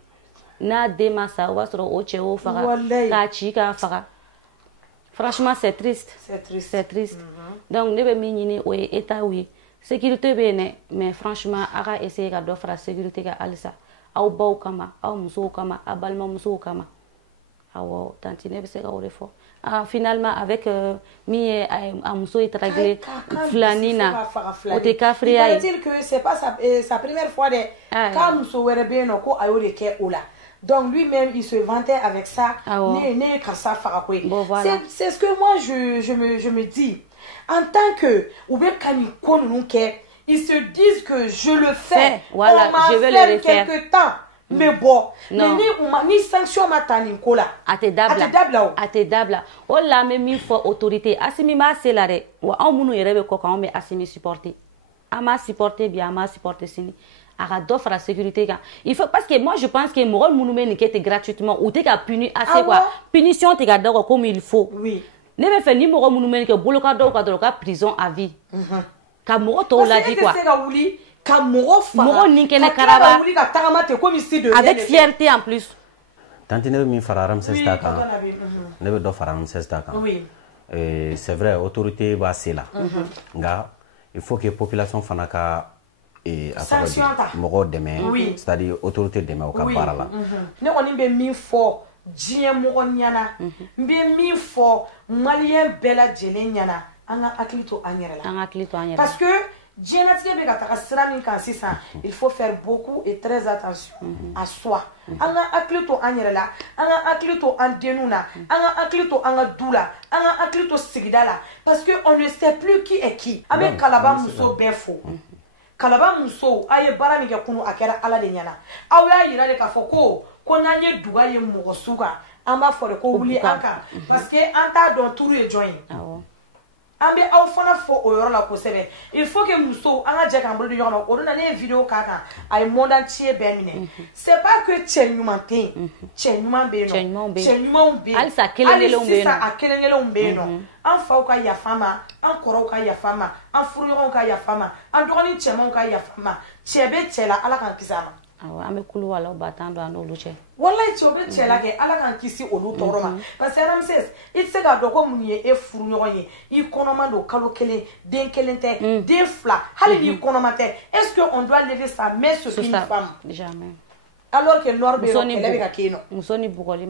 Na de ma sa wasura o che o faga. Ka chi ka faga. Franchement, c'est triste. C'est triste. Donc, ne be minini o état oui. Sécurité bene, mais franchement, ara essayer ka do fra sécurité ka alisa. Aw baw kama, aw muso kama, abalma muso kama. Awo tanti ne be se ka o refo. Finalement avec mi a muso étraglé flanina. O te kafria. Il dit que c'est pas sa première fois de quand muso were be no ko ayo de ke ola. Donc lui-même, il se vantait avec ça. C'est ce que moi, je me dis. En tant que, ils se disent que je le fais. Voilà, je vais le refaire. Quelque temps. Mais bon, ni sanction matani kola. Ate dabla. O la me mi fo autorité. Asimi ma selare. Wa amunu yerebe ko kan me asimi supporter. Ama supporter bien, ama supporter sini. D'offre la sécurité. Il faut parce que moi je pense que mon monument est gratuitement ou t'es qu'à punir assez quoi. Punition t'es qu'à d'or comme il faut. Oui. Ne me fait ni mon monument que boloka d'or ou d'or prison à vie. Comme moi t'as l'a dit quoi. Avec fierté en plus. Tant ne mi fararam sestaka. Ne be do faram sestaka. Oui. C'est vrai autorité va c'est là. Nga il faut que population fanaka et mɔgɔw dɛmɛ c'est-à-dire autorité dɛmɛ o ka baara la. Ne kɔni bɛ min fɔ diɲɛ mɔgɔ ɲɛna n bɛ min fɔ maliyɛn bɛɛ lajɛlen ɲɛna an ka hakili to an yɛrɛ la. Parce que diɲɛlatigɛ bɛ ka taga sira min kan sisan il faut faire beaucoup et très attention à soi. An ka hakili to an yɛrɛ la, an ka hakili to an denw na, an ka hakili to an ka du la, an ka hakili to sigida la parce que on ne sait plus qui est qui. An bɛ Kalaba muso bɛɛ fo. Kalaba muso aye bara mi ke kunu akera ala de nyana aw ya yira de ka fɔ ko n'an ye duga ye mɔgɔ suga an b'a fɔ de ko wuli an kan parce que an t'a dɔn turu ye jɔn ye an bɛ aw fana fɔ o yɔrɔ la kosɛbɛ il faut que musow an ka jɛ k'an bolo di ɲɔgɔn ma o don na ne ye vidéo k'a kan a ye monde entier bɛɛ minɛ c'est pas que cɛ ɲuman tɛ yen cɛ ɲuman bɛ yen nɔ cɛ ɲumanw bɛ yen halisa kelenkelenw bɛ yen nɔ a kelenkelenw bɛ yen nɔ an faw ka yafa ma an kɔrɔw ka yafa ma an furuɲɔgɔnw ka yafa ma an dɔgɔnin cɛmanw ka yafa ma cɛ bɛ cɛ la ala k'an kisi a ma an bɛ kulu wala ba tan don an n'olu cɛ wallahi cɛw bɛ cɛ la kɛ ala k'an kisi olu tɔɔrɔ ma parce que Ramses i tɛ se k'a dɔn ko mun ye e furuɲɔgɔn ye i kɔnɔma don kalo kelen den kelen tɛ den fila hali n'i kɔnɔma tɛ est-ce que on doit lever sa main sur une femme jamais alors que nord bɛ yen kɛlɛ bɛ ka kɛ yen nɔ muso ni bugɔli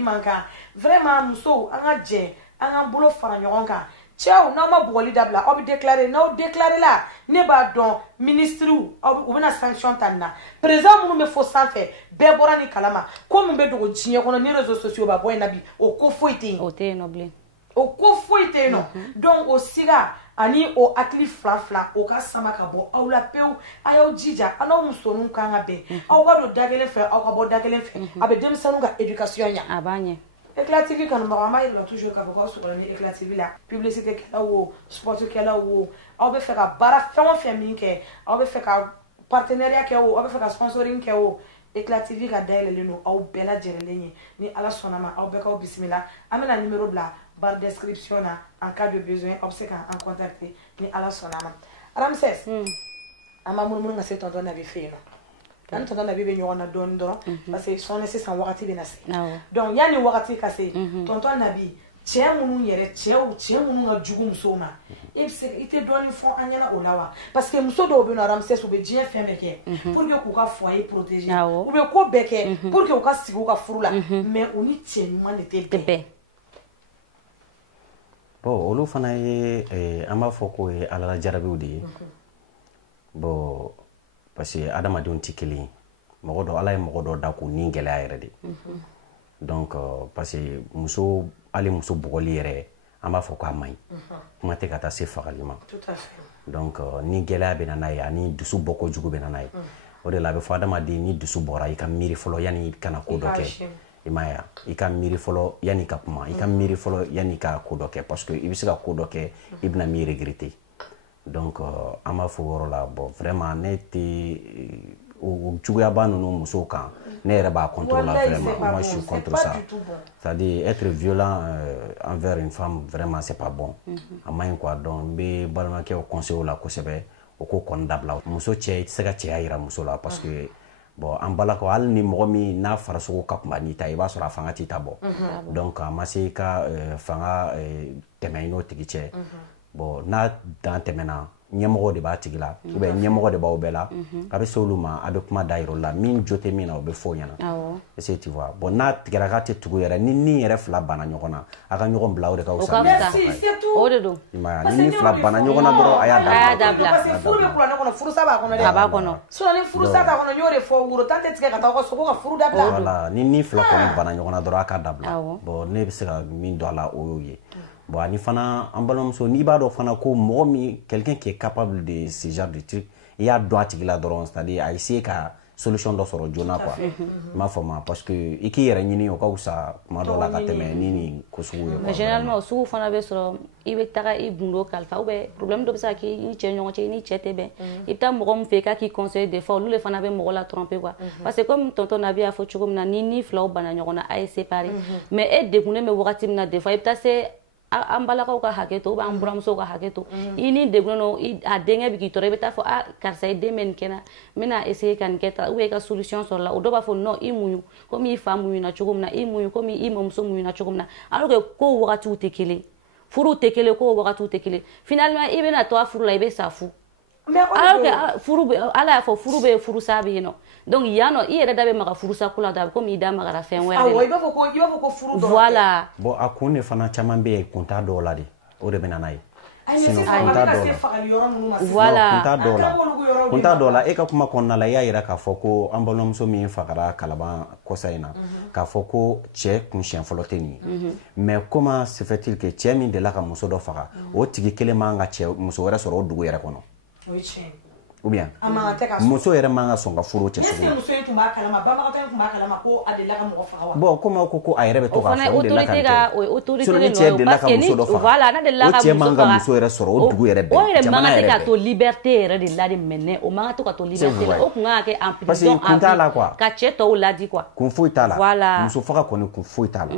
man kan vraiment musow an ka jɛ an k'an bolo fara ɲɔgɔn kan cɛw n'aw ma bugɔli dabila aw bɛ déclarer n'aw déclarer la ne b'a dɔn ministres u bɛna sanction ta nin na président minnu bɛ fɔ sanfɛ bɛɛ bɔra ni kalama ko min bɛ dogo diɲɛ kɔnɔ ni réseaux sociaux b'a bɔ yen na bi o ko foyi tɛ yen o tɛ yen nɔ bilen o ko foyi tɛ yen nɔ donc o siga ani o hakili fila o ka sama ka bɔ aw la pewu a y'aw jija a n'aw musoninw kan ka bɛn aw ka don da kelen fɛ aw ka bɔ da kelen fɛ a bɛ denmisɛnninw ka éducation ɲɛ a b'a ɲɛ Eclat TV kanubagaw an b'a yirala toujours k'a fɔ k'aw sɔgɔlen ni Eclat TV la publicité kɛlaw o sport kɛlaw o aw bɛ fɛ ka baara fɛn o fɛn min kɛ aw bɛ fɛ ka partenariat kɛ o aw bɛ fɛ ka sponsoring kɛ o Eclat TV ka dayɛlɛlen don aw bɛɛ lajɛlen ye ni ala sɔnna ma aw bɛɛ k'aw bisimila an bɛna numéro bila barre description na en cas de besoin aw bɛ se k'an contacter ni ala sɔnna ma Ramses an b'a munumunu ka se tonton Nabi fɛ yen nɔ an tonton Nabi bɛ ɲɔgɔn na dɔɔni dɔrɔn parce que sɔɔni sisan wagati bɛ na se donc yanni wagati ka se tonton Nabi cɛ minnu yɛrɛ cɛ minnu ka jugu musow ma i tɛ dɔɔni fɔ an ɲɛna o la wa parce que muso dɔw bɛ yen nɔ Ramses u bɛ diɲɛ fɛn bɛɛ kɛ pour que k'u ka foyer protéger u bɛ ko bɛɛ kɛ pour que u ka sigi u ka furu la mais u ni cɛ ɲuman de tɛ bɛn bon olu fana ye an b'a fɔ k'o ye ala la jarabiw de ye bon parce que adamadenw tɛ kelen ye mɔgɔ dɔ ala ye mɔgɔ dɔ da k'u ni gɛlɛya yɛrɛ de donc parce que hali muso bugɔli yɛrɛ an b'a fɔ k'a man ɲi kuma tɛ ka taa se fagali ma donc ni gɛlɛya bɛ na n'a ye ani dusu bɔ kojugu bɛ na n'a ye o de la a bɛ fɔ adamaden ni dusu bɔra i ka miiri fɔlɔ yanni i kana ko dɔ kɛ i m'a ye i ka miiri fɔlɔ yanni i ka kuma i ka miiri fɔlɔ yanni i ka ko dɔ kɛ parce que i bɛ se ka ko dɔ kɛ i bɛna min regretter donc an b'a fɔ o yɔrɔ la bon vraiment ne tɛ o juguyaba ninnu musow kan ne yɛrɛ b'a contre la vraiment moi je suis contre ça c'est-à-dire être violent envers une femme vraiment c'est pas bon a man ɲi quoi donc n bɛ balimakɛw conseiller o la kosɛbɛ o ko kɔni dabila muso cɛ i tɛ se ka cɛya yira muso la parce que bon an balakaw hali ni mɔgɔ min n'a farisogo ka kunba n'i ta i b'a sɔrɔ a fanga t'i ta bɔ donc a ma se i ka fanga tɛmɛ i n'o tigi cɛ bon n'a dan tɛmɛna ɲɛmɔgɔ de b'a tigi la ou bien ɲɛmɔgɔ de b'aw bɛɛ la a bɛ se olu ma a bɛ kuma da yir'o la min jo tɛ min na o bɛ fɔ o ɲɛna est-ce que tu vois bon n'a tigɛra k'a tɛ tugu yɛrɛ ni nin yɛrɛ fila banna ɲɔgɔn na a ka ɲɔgɔn bila o de ka fisa o de don i m'a ye ni nin fila banna ɲɔgɔn na dɔrɔn a y'a dabila parce que furu bɛ kuranɛ kɔnɔ furusa b'a kɔnɔ dɛ a b'a kɔnɔ sinon ni furusa t'a kɔnɔ n y'o de fɔ woro tan tɛ tigɛ ka taa aw ka sogo ka furu dabila voilà ni nin fila kɔni banna ɲɔgɔn na dɔrɔn a k'a dabila bon ne bɛ se ka min dɔn a la o y'o ye bon ani fana an balimamuso n'i b'a dɔn fana ko mɔgɔ min quelqu'un qui est capable de ce genre de truc i y'a dɔn a tigi la dɔrɔn c'est-à-dire a essayer ka solution dɔ sɔrɔ joona quoi i m'a fɔ ma parce que i k'i yɛrɛ ɲini o ka fisa kuma dɔ la ka tɛmɛ ni nin ko sugu ye mais généralement o sugu fana bɛ sɔrɔ i bɛ taga i gundo kalifa ou bien problème dɔ bɛ se ka k'i ni cɛ ɲɔgɔn cɛ i ni cɛ tɛ bɛn i bɛ taa mɔgɔ min fɛ yen k'a k'i conseiller des fois olu de fana bɛ mɔgɔ la tromper quoi parce que comme tonton Nabi y'a fɔ cogo min na ni filaw banna ɲɔgɔn na a ye séparer mais e degunnen bɛ wagati min na des fois i bɛ taa se an balakaw ka hakɛ to an buramusow ka hakɛ to i ni degunnen don a denkɛ bɛ k'i tɔɔrɔ i bɛ taa fɔ karisa i den bɛ nin kɛ na n bɛna essayer ka nin kɛ tan ou bien i ka solution sɔrɔ la o dɔw b'a fɔ non i muɲu komi i fa muɲuna cogo min na i muɲu komi i mɔmuso muɲuna cogo min na alors que kow wagatiw tɛ kelen furuw tɛ kelen kow wagatiw tɛ kelen finalement i bɛna to a furu la i bɛ sa fu alors que furu ala y'a fɔ furu bɛ furusa bɛ yen nɔ donc yan nɔ i yɛrɛ da bɛ maga furusa ko la dɔrɔn a bɛ komi i da magara fɛn wɛrɛ de la i b'a fɔ ko furu dɔrɔn voilà bon a kun de fana caman bɛ yen kun t'a dɔw la de o de bɛ na n'a ye sinon kun t'a dɔw la e ka kuma kɔnɔna la i y'a yira k'a fɔ ko an balimamuso min fagara Kalaban kɔsa in na k'a fɔ ko cɛ kun siɲɛ fɔlɔ tɛ nin ye mais comment se fait-il que cɛ min delila ka muso dɔ faga o tigi kelen man ka muso wɛrɛ sɔrɔ o dugu yɛrɛ kɔnɔ ou bien muso yɛrɛ man ka sɔn ka furu cɛ sugu bon comme ko a yɛrɛ bɛ to k'a fɔ o de la ka sinon ni cɛ delila ka muso dɔ faga o cɛ man ka muso yɛrɛ sɔrɔ o dugu yɛrɛ bɛɛ jamana yɛrɛ bɛɛ ka to liberté yɛrɛ de la de mɛnɛ o man ka to ka to liberté la o kun ka kɛ en prison kun t'a la quoi ka cɛ tɔw ladi quoi kun foyi t'a la muso faga kɔni kun foyi t'a la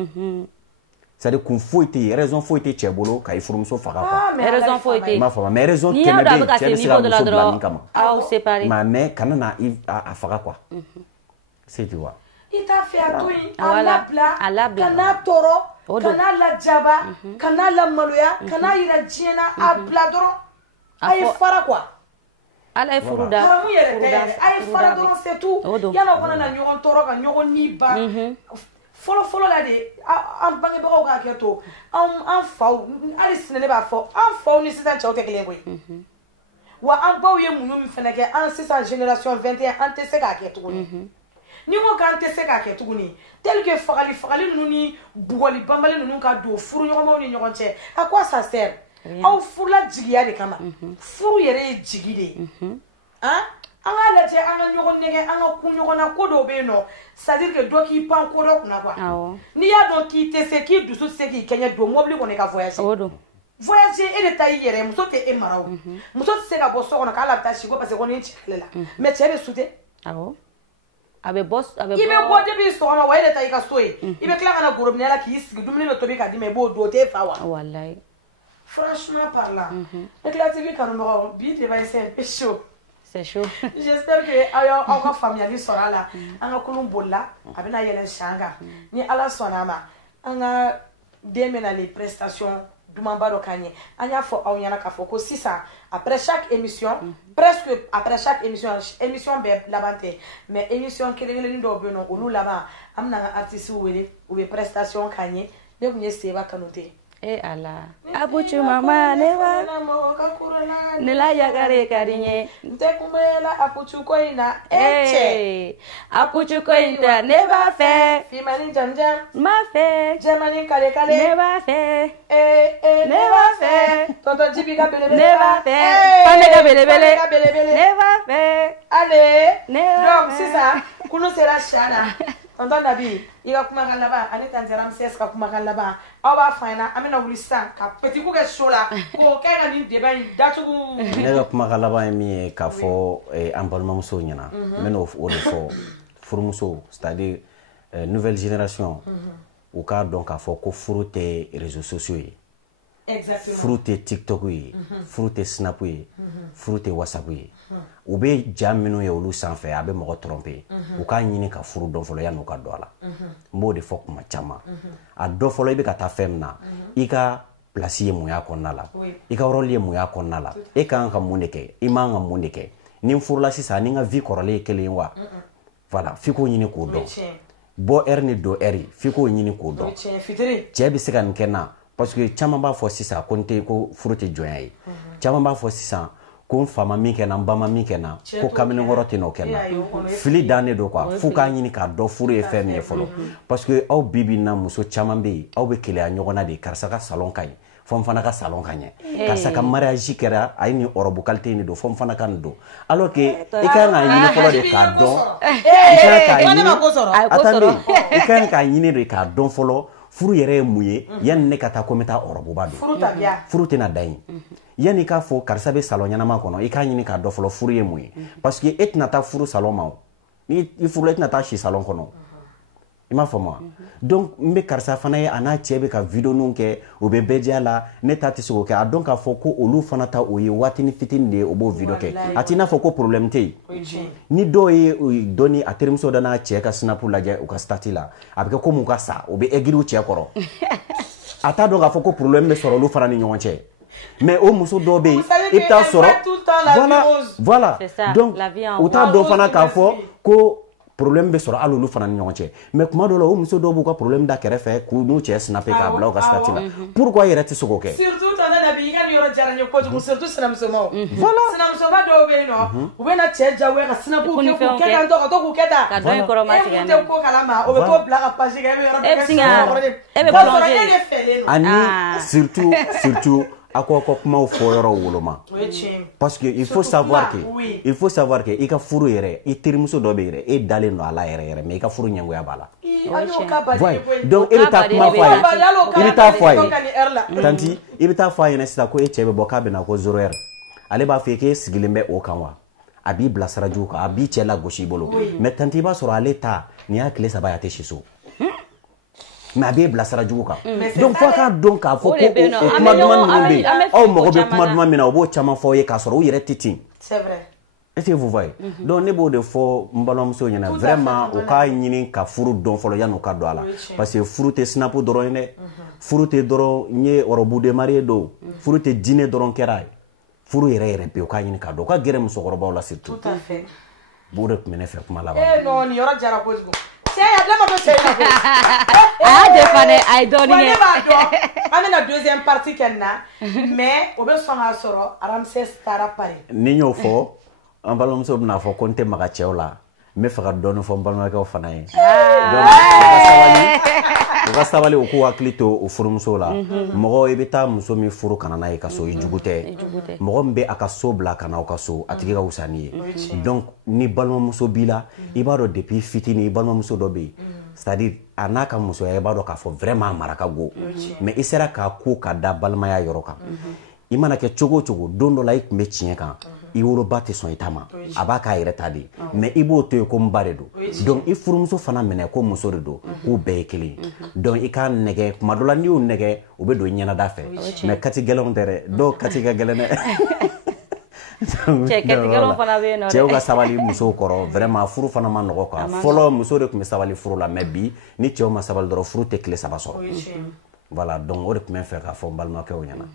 c'est-à-dire kun foyi tɛ yen raison foyi tɛ cɛ bolo ka i furumuso faga quoi raison foyi tɛ i m'a faamu mais raison kɛmɛ bɛ yen cɛ bɛ se ka muso bila min kama aw séparé mais kana na a faga quoi c'est tu vois i t'a fɛ a to yen a labila kana tɔɔrɔ kana lajaba kana lamaloya kana yira diɲɛ na a bila dɔrɔn a ye fara quoi ala ye furu da haramu yɛrɛ tɛ a ye fara dɔrɔn c'est tout yala u kana na ɲɔgɔn tɔɔrɔ ka ɲɔgɔn ni ban fɔlɔ la de an bangebagaw ka kɛ to an faw hali sini ne b'a fɔ an faw ni sisan cɛw tɛ kelen koyi wa an baw ye muɲu min fɛnɛ kɛ an sisan génération 21 an tɛ se k'a kɛ tuguni ni ko k'an tɛ se k'a kɛ tuguni tel que fagali ninnu ni bugɔli banbali ninnu ka don furu ɲɔgɔnmaw ni ɲɔgɔn cɛ à quoi ça sert aw furula jigiya de kama furu yɛrɛ ye jigi de ye an ka lajɛ an ka ɲɔgɔn nɛgɛ an ka kun ɲɔgɔn na ko dɔw bɛ yen nɔ c'est à dire que dɔ k'i pan ko dɔ kunna quoi n'i y'a dɔn k'i tɛ se k'i dusu tɛ se k'i kɛɲɛ don mobili kɔnɔ ka voyager voyager e de ta i yɛrɛ muso tɛ e mara o muso tɛ se ka bɔ so kɔnɔ k'ale bɛ taa si ko parce que ko ni n cɛ kɛlɛ la mais cɛ bɛ sute a bɛ bɔ i bɛ bɔ depuis sɔgɔma wa e de ta i ka so ye i bɛ tila ka na gorobinɛ la k'i sigi dumuni bɛ tobi k'a d'i ma i b'o dun o t'e fa wa wallahi franchement parlant Éclat TV kanubagaw bi débat c'est un peu chaud. C'est chaud. J'espère que aw ka faamuyali sɔrɔ a la an ka kulun bolila a bɛna yɛlɛn siɲɛ kan ni ala sɔnna a ma an ka den bɛna les prestations dumanba dɔ k'an ye an y'a fɔ aw ɲɛna k'a fɔ ko sisan après chaque émission presque après chaque émission bɛɛ laban tɛ mais émission kelen-kelennin dɔw bɛ yen nɔ olu laban an bɛna an ka artistes wele u bɛ prestation k'an ye ne tun ye Seba Kanute. Ala apuchu mama neva nela yagare karinye ntekumela apuchu koina eche apuchu koina neva fe fimani janja ma fe jamani kale kale neva fe neva fe toto jibika belebele neva fe pandeka belebele neva fe ale donc sisa kunu sera shana tonton Dabi i ka kumakan laban ani tante Ramses ka kumakan laban aw b'a fɔ an ɲɛna an bɛna wuli sisan ka petit coup kɛ show la k'o kɛ ka nin débat in datugu. Ne ka kumakan laban ye min ye k'a fɔ an balimamusow ɲɛna n bɛna o de fɔ furumusow c'est-à-dire nouvelle génération u k'a dɔn k'a fɔ ko furu tɛ réseaux sociaux ye furu tɛ TikTok ye furu tɛ Snap ye furu tɛ WhatsApp ye u bɛ ja minnu ye olu sanfɛ a bɛ mɔgɔ tromper u k'a ɲini ka furu dɔn fɔlɔ yan'u ka don a la n b'o de fɔ kuma caman a dɔ fɔlɔ i bɛ ka taa fɛn min na i ka place ye mun y'a kɔnɔna la i ka rôle ye mun y'a kɔnɔna la e ka kan ka mun de kɛ i man kan ka mun de kɛ ni n furula sisan ni n ka vie kɔrɔlen ye kelen ye wa voilà f'i k'o ɲini k'o dɔn bɔ heure ni don heure f'i k'o ɲini k'o dɔn cɛ bɛ se ka nin kɛ n na parce que caman b'a fɔ sisan ko n tɛ ko furu tɛ jɔnya ye caman b'a fɔ sisan ko n fa ma min kɛ n na n ba ma min kɛ n na ko kamalenkɔrɔ tɛ n'o kɛ n na fili dannen don quoi f'u k'a ɲini k'a dɔn furu ye fɛn min ye fɔlɔ parce que aw bi bi in na muso caman bɛ yen aw bɛ keleya ɲɔgɔn na de karisa ka salon ka ɲi fɔ n fana ka salon ka ɲɛ karisa ka mariage kɛra a ye nin ɔrɔbu qualité nin don fɔ n fana ka nin don alors que i ka kan k'a ɲini fɔlɔ de k'a dɔn i ka kan k'a ɲini de k'a dɔn fɔlɔ furu yɛrɛ ye mun ye yanni ne ka taa ko n bɛ taa ɔrɔbuba don furu tɛna da yen yanni k'a fɔ karisa bɛ salon ɲɛnama kɔnɔ i k'a ɲini k'a dɔn fɔlɔ furu ye mun ye parce que e tɛna taa furu salon ma o ni i furula i tɛna taa si salon kɔnɔ i m'a faamu wa donc n bɛ karisa fana ye a n'a cɛ bɛ ka vidéo kɛ o bɛ bɛɛ diya la ne ta tɛ se k'o kɛ a dɔn k'a fɔ ko olu fana ta o ye waatini fitini de ye o b'o vidéo kɛ a t'i n'a fɔ ko problème tɛ yen ni dɔw ye dɔ ni a terimuso dɔ n'a cɛ ka snap lajɛ u ka statut la a bɛ kɛ komi u ka sa o bɛ aigri u cɛ kɔrɔ a t'a dɔn k'a fɔ ko problème bɛ sɔrɔ olu fana ni ɲɔgɔn cɛ mais o muso dɔw bɛ yen i bɛ taa sɔrɔ voilà donc u t'a dɔn fana k'a fɔ ko problème bɛ sɔrɔ hali olu fana ni ɲɔgɔn cɛ mais kuma dɔw la o muso dɔw b'u ka problème da kɛrɛfɛ k'u n'u cɛ snapper k'a bila u ka statut la pourquoi i yɛrɛ tɛ se k'o kɛ surtout tante Nabi i ka nin yɔrɔ diyara n ye kojugu surtout sinamusomaw sinamusoba dɔw bɛ yen nɔ u bɛ na cɛ jagoya ka snapu kɛ k'u kɛ tan tɔ ka to k'u kɛ tan ka dɔ in kɔrɔ ma tigɛ e mun tɛ ko kalama o bɛ t'o bila ka page kɛ e bɛ yɔrɔ bɛɛ kɛ e bɛ plonger ani surtout ako kuma fo yoro woloma parce que il faut savoir que i ka furu yɛrɛ i terimuso dɔ bɛ yɛrɛ e dalen don ala yɛrɛ mais i ka furu ɲɛngoya b'a la donc e bɛ taa kuma fɔ a ye i bɛ taa fɔ a ye tanti i bɛ taa fɔ a ɲɛna sisan ko e cɛ bɛ bɔ k'a bɛ na ko 0 heure ale b'a fɔ k'e sigilen bɛ o kan wa a b'i bila sira jugu kan a b'i cɛ lagosi i bolo mais tanti i b'a sɔrɔ ale ta nin y'a tile 3 ye a tɛ si so mais a b'e bila sira jugu kan donc fo k'a dɔn k'a fɔ ko o kuma duman ninnu bɛ yen aw mago bɛ kuma duman min na o b'o caman fɔ ye k'a sɔrɔ u yɛrɛ tɛ ten est-ce que vous voyez donc ne b'o de fɔ n balimamuso ɲɛna vraiment u k'a ɲini ka furu dɔn fɔlɔ yanni u ka don a la parce que furu tɛ snap dɔrɔn ye dɛ furu tɛ dɔrɔn n ye ɔrɔbu de marié don furu tɛ diinɛ dɔrɔn kɛra ye furu yɛrɛ yɛrɛ bɛ u k'a ɲini k'a dɔn u ka gɛrɛ musokɔrɔbaw la surtout b'o de tun bɛ ne fɛ kuma laban non nin yɔrɔ jara kojugu cɛ ya bila ma to cɛ la a y'a dépanné a ye dɔɔni kɛ ne b'a dɔn an bɛna deuxième partie kɛ nin na mais o bɛ sɔn k'a sɔrɔ Ramses taara Paris ni y'o fɔ an balimamuso bɛna fɔ ko n tɛ maga cɛw la n bɛ fɛ ka dɔɔni fɔ n balimakɛw fana ye u ka sabali u k'u hakili to o furumuso la mɔgɔ i bɛ taa muso min furu kana n'a ye ka so i jugu tɛ mɔgɔ min bɛ a ka so bila ka na aw ka so a tigi ka wusa n'i ye donc ni balimamuso b'i la i b'a dɔn depuis fitini i balimamuso dɔ bɛ yen c'est à dire a n'a ka musoya i b'a dɔn k'a fɔ vraiment a mara ka go mais i sera k'a ko ka da balimaya yɔrɔ kan i mana kɛ cogo o cogo don dɔ la i tun bɛ tiɲɛ kan i woloba tɛ sɔn i ta ma a b'a k'a yɛrɛ ta de mais i b'o to yen ko n ba de don donc i furumuso fana minɛ ko muso de don k'u bɛɛ ye kelen donc i k'a nɛgɛ tuma dɔ la n'i y'u nɛgɛ u bɛ don i ɲɛnada fɛ mais kati gɛlɛnw tɛ dɛ dɔw kati ka gɛlɛn dɛ cɛw ka sabali musow kɔrɔ vraiment furu fana ma nɔgɔ quoi fɔlɔ muso de tun bɛ sabali furu la mais bi ni cɛw ma sabali dɔrɔn furu tɛ tile 3 sɔrɔ voilà donc o de tun bɛ fɛ k'a fɔ n balimakɛw ɲɛna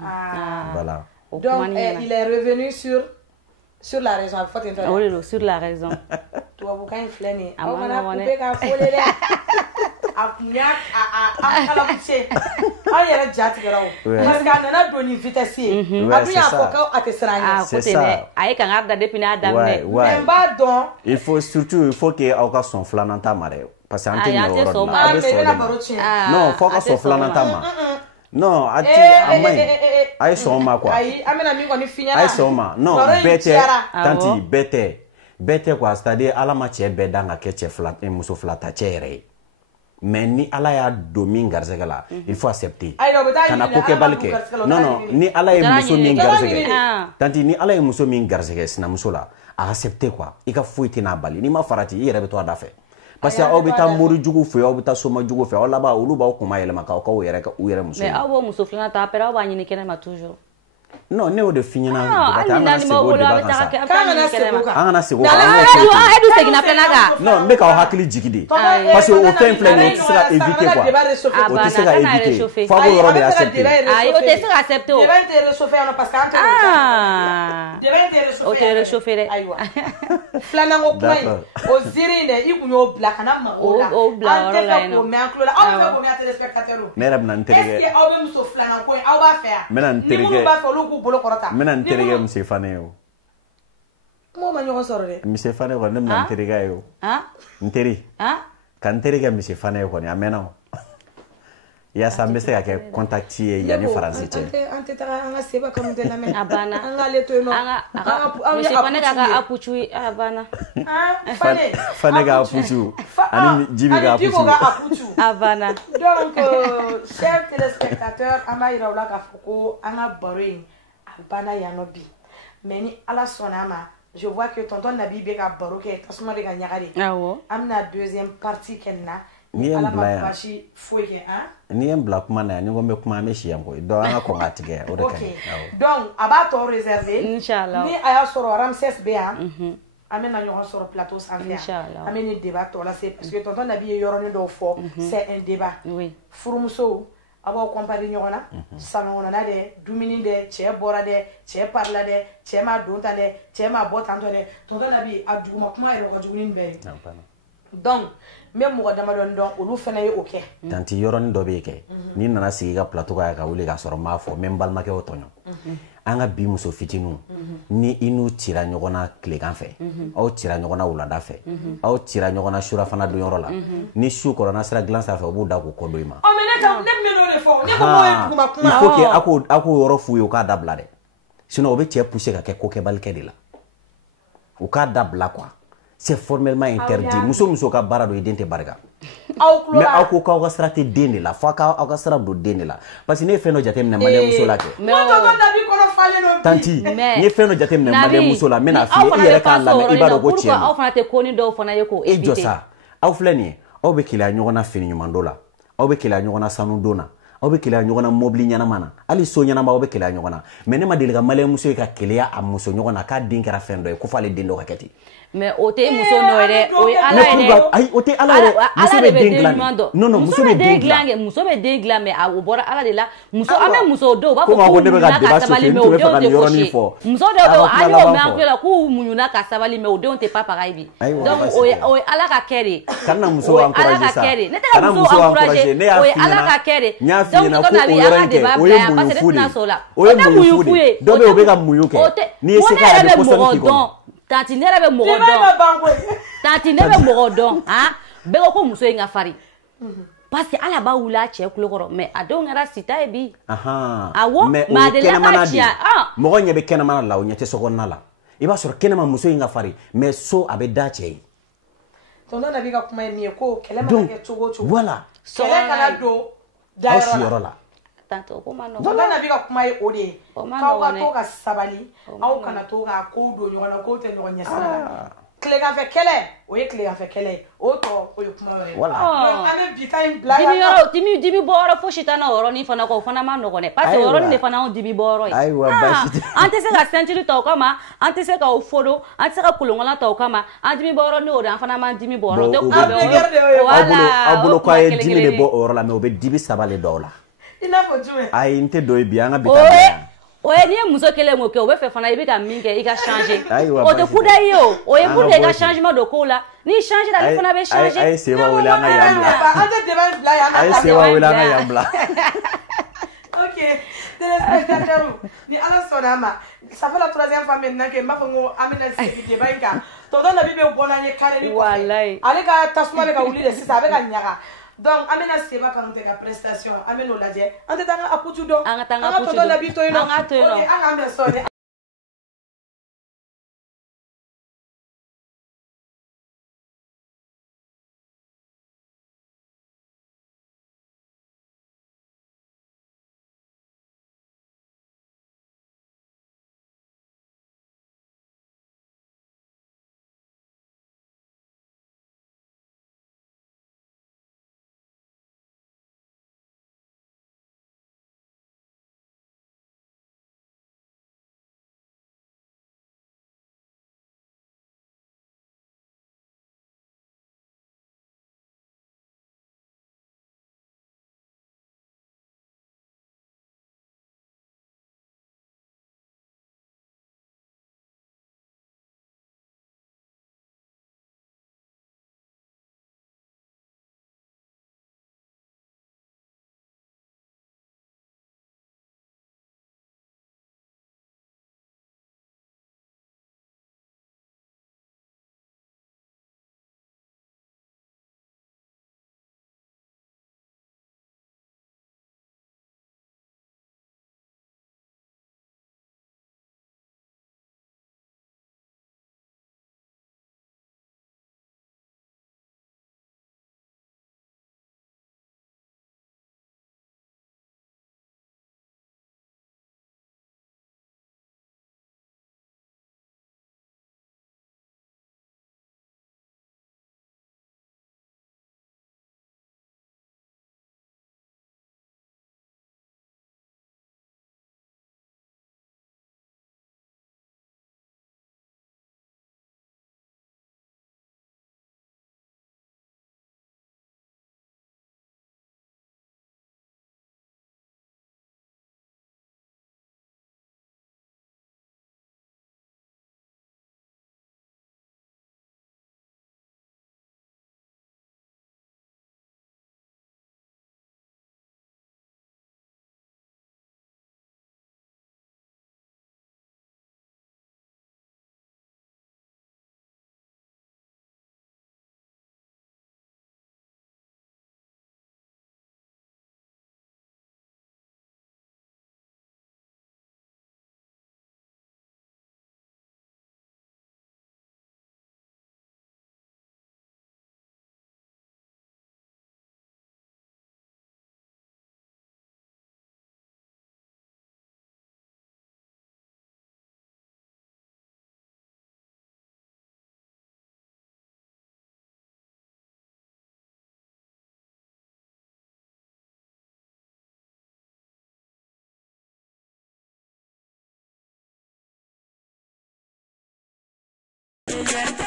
voilà donc il est revenu sur la raison a fɔ ten tɔ oui sur la raison tubabukan in filɛ nin ye aw mana couper k'a fole dɛ a kun y'a a kalabucɛ an yɛrɛ ja tigɛra o parce que a nana don ni vitesse ye a dun y'a fɔ ko a tɛ siran ɲɛ c'est ça a ye kangari da depuis n'a daminɛ mais n b'a dɔn il faut que aw ka sɔn filanan ta ma dɛ parce que an tɛ ɲɛ o yɔrɔ de la a bɛ sɔn de ma non fo ka sɔn filanan ta ma non a ma ɲi a ye sɔn ma quoi ayi an bɛna min kɔni f'i ɲɛna a ye sɔn ma non bɛɛ tɛ tanti bɛɛ tɛ quoi c'est à dire ala ma cɛ bɛɛ dan ka kɛ cɛ fila muso fila ta cɛ yɛrɛ ye mais ni ala y'a don min garisɛgɛ la il faut accepter kana ko kɛbali kɛ non ni ala ye muso min garisɛgɛ tanti ni ala ye muso min garisɛgɛ sinamuso la a accepter quoi i ka foyi tɛ n'a bali n'i ma farati i yɛrɛ bɛ to a da fɛ parce que aw bɛ taa mori jugu fɛ aw bɛ taa soma jugu fɛ aw laban olu b'aw kuma yɛlɛma k'aw u yɛrɛ muso mais aw b'o muso filanan ta après aw b'a ɲini kɛnɛma toujours non ne y'o de f'i ɲɛna an kana segin o débat kan sa an kana segin o kan an kana segin o kan e dun seginna filanan kan non n bɛ k'aw hakili jigi de parce que o fɛn filɛ nin ye o tɛ se ka éviter quoi o tɛ se ka éviter fo a k'o yɔrɔ de accepter ayi o tɛ se ka accepter o débat in tɛ réchauffer yan nɔ parce que an tɛ débat in tɛ réchauffer o tɛ réchauffer dɛ ayiwa filanan ko kuma in o ziiri in dɛ i kun y'o bila kana mago la o bila yɔrɔ la yen nɔ an tɛ fɛ k'o mɛn an tulo la aw tɛ k'o mɛn téléspectateur ne yɛrɛ bɛna n terikɛ est ce que aw bɛ muso filanan ko in aw b'a fɛ yan n bɛna n terikɛ ni minnu b'a fɛ olu k'u bolo kɔrɔta n bɛna n terikɛ Mr Fane ye o kuma ma ɲɔgɔn sɔrɔ dɛ Mr Fane kɔni ne bɛna n terikɛ ye o n teri ka n terikɛ Mr Fane ye kɔni a mɛnna o yaasa n bɛ se ka kɛ contact ye yanni faransi cɛ an tɛ taga an ka seba kanu tɛ lamɛn a banna an k'ale to yen nɔ Mr Fane ka apucu a banna Fane ka apucu ani Jibi ka apucu a banna donc chers téléspectateurs an b'a yira u la k'a fɔ ko an ka baro in a banna yan nɔ bi mais ni ala sɔnna a ma je vois que tonton Nabi bɛ ka baro kɛ tasuma bɛ ka ɲaga de an bɛna deuxième partie kɛ nin na ni ye n bila yan ni ye n bila kuma na yan ni ko n bɛ kuma an bɛ si yan koyi donc an ka kɔn k'a tigɛ o de ka ɲi donc a b'a tɔ réservé inchallah ni a y'a sɔrɔ Ramses bɛ yan an bɛna ɲɔgɔn sɔrɔ plateau sanfɛ yan an bɛ nin débat tɔ lase parce que tonton Nabi ye yɔrɔnin dɔw fɔ c'est un débat furumusow a b'aw comparer ɲɔgɔn na sanɔgɔnna dɛ dumuni dɛ cɛ bɔra dɛ cɛ parila dɛ cɛ m'a don tan dɛ cɛ m'a bɔ tantɔ dɛ tonton Nabi a duguma kuma yɛrɛ ka jugu ni bɛɛ ye donc me mɔgɔ damadɔ dɔn olu fana ye o kɛ tanti yɔrɔnin dɔ bɛ kɛ ni nana sigi ka plateau ka wuli ka sɔrɔ m'a fɔ n bɛ n balimakɛ o tɔɲɔ an ka bi muso fitininw ni i n'u cira ɲɔgɔn na tilegan fɛ aw cira ɲɔgɔn na wulada fɛ aw cira ɲɔgɔn na surafana donyɔrɔ la ni su kɔrɔ n'a sera dilan sanfɛ u b'u da k'u kɔ don i ma ne bɛ n'o de fɔ ne ko m'o ye duguma kuma il faut que a k'o yɔrɔ f'u ye u k'a dabila dɛ sinon o bɛ cɛ pousser ka kɛ kokɛbalikɛ de la u k'a dabila quoi c'est formellement interdit muso ka baara don i den tɛ barika mais aw ko k'aw ka sira tɛ den de la fo aw ka sira don den de la parce que ne ye fɛn dɔ jateminɛ maliyɛn muso la kɛ tanti n ye fɛn dɔ jateminɛ maliyɛn muso la n bɛna f'i ye i yɛrɛ k'a lamɛn i b'a dɔn ko tiɲɛ don aw fana tɛ ko ni dɔw fana ye k'o éviter e jɔ sa aw filɛ nin ye aw bɛ keleya ɲɔgɔn na fini ɲuman don la aw bɛ keleya ɲɔgɔn na sanu don na aw bɛ keleya ɲɔgɔn na mobili ɲɛnama na hali so ɲɛnama aw bɛ keleya ɲɔgɔn na mais ne ma deli ka maliyɛn muso ye ka keleya a muso ɲɔgɔn na k'a den kɛra fɛn dɔ ye ko f'ale den dɔ ka kɛ ten mais o tɛ muso nɔ yɛrɛ o ye ala yɛrɛ ayi o tɛ ala yɛrɛ muso bɛ den dilan non non muso bɛ den dilan muso bɛ den dilan mais o bɔra ala de la muso an bɛ muso dɔw b'a fɔ k'u muɲuna ka sabali mais o denw tɛ fosi muso dɔw bɛ yen an y'o mɛn an tulo la k'u muɲuna ka sabali mais o denw tɛ pas pareil bi donc o ye ala ka kɛ de kana muso encourager sa ne tɛ ka muso encourager o ye ala ka kɛ de n y'a f'i ɲɛna ko o yɔrɔ in kɛ o ye muɲu fu de o ye muɲu fu de dɔ bɛ yen o bɛ ka muɲu kɛ n'i ye se k'a ye pɔsɔni k'i kɔnɔ tanti ne yɛrɛ bɛ mɔgɔ dɔn tanti ne bɛ mɔgɔ dɔn bɛɛ ko muso in ka farin parce que ala b'a wuli a cɛ kulo kɔrɔ mais a denw kɛra sita ye bi awɔ mais a delila ka ci mɔgɔ ɲɛ bɛ kɛnɛmana la o ɲɛ tɛ sokɔnɔna la i b'a sɔrɔ kɛnɛma muso in ka farin mais so a bɛ da cɛ ye tonton Nabi ka kuma ye min ye ko kɛlɛ mana kɛ cogo o cogo voilà kɛlɛ kana don dayɔrɔ la tonton Nabi ka kuma ye o de ye k'aw ka to ka sabali aw kana to ka kow don ɲɔgɔn na kow tɛ ɲɔgɔn ɲɛ sira la tileganfɛ kɛlɛ o ye tileganfɛ kɛlɛ ye o tɔ o ye kuma wɛrɛ ye an bɛ bi ta in bila dibi bɔ yɔrɔ fosi t'an na o yɔrɔnin fana kɔ o fana ma nɔgɔn dɛ parce que o yɔrɔnin de fana y'anw dibi bɔ yɔrɔ ye ayiwa baasi tɛ an tɛ se ka ceinture ta o kama an tɛ se k'aw fodon an tɛ se ka kolonkalan ta o kama an dibi bɔ yɔrɔ n'o de an fana m'an dimi bɔ yɔrɔ aw bolo k'a ye dimi de bɔ o yɔrɔ la mais o bɛ dibi saba de dɔw la i n'a fɔ jumɛn ayi n tɛ don ye bi an ka bi ta bila o ye n'i ye muso kelen o kɛ o bɛ fɛ fana i bɛ ka min kɛ i ka changer o tɛ kuda i ye o ye pour que i ka changement don kow la n'i changer la ale fana bɛ changer a ye Sewa wele an ka yan bila an tɛ débat in bila yan a ye Sewa wele an ka yan bila ok téléspectateurs ni ala sɔnna a ma ça fait la troisième fois maintenant que n b'a fɔ ko an bɛna segin débat in kan tonton Nabi bɛ bɔ n'an ye carré ni kɔfɛ ale ka tasuma bɛ ka wuli de sisan a bɛ ka ɲaga donc an bɛna Seba Kanute ka prestation an bɛ n'o lajɛ an tɛ taa an ka akutu dɔn an ka taa an ka akutu dɔn tonton Nabi to yen nɔ an ka to yen nɔ ok an k'an bɛn sɔɔni libertad.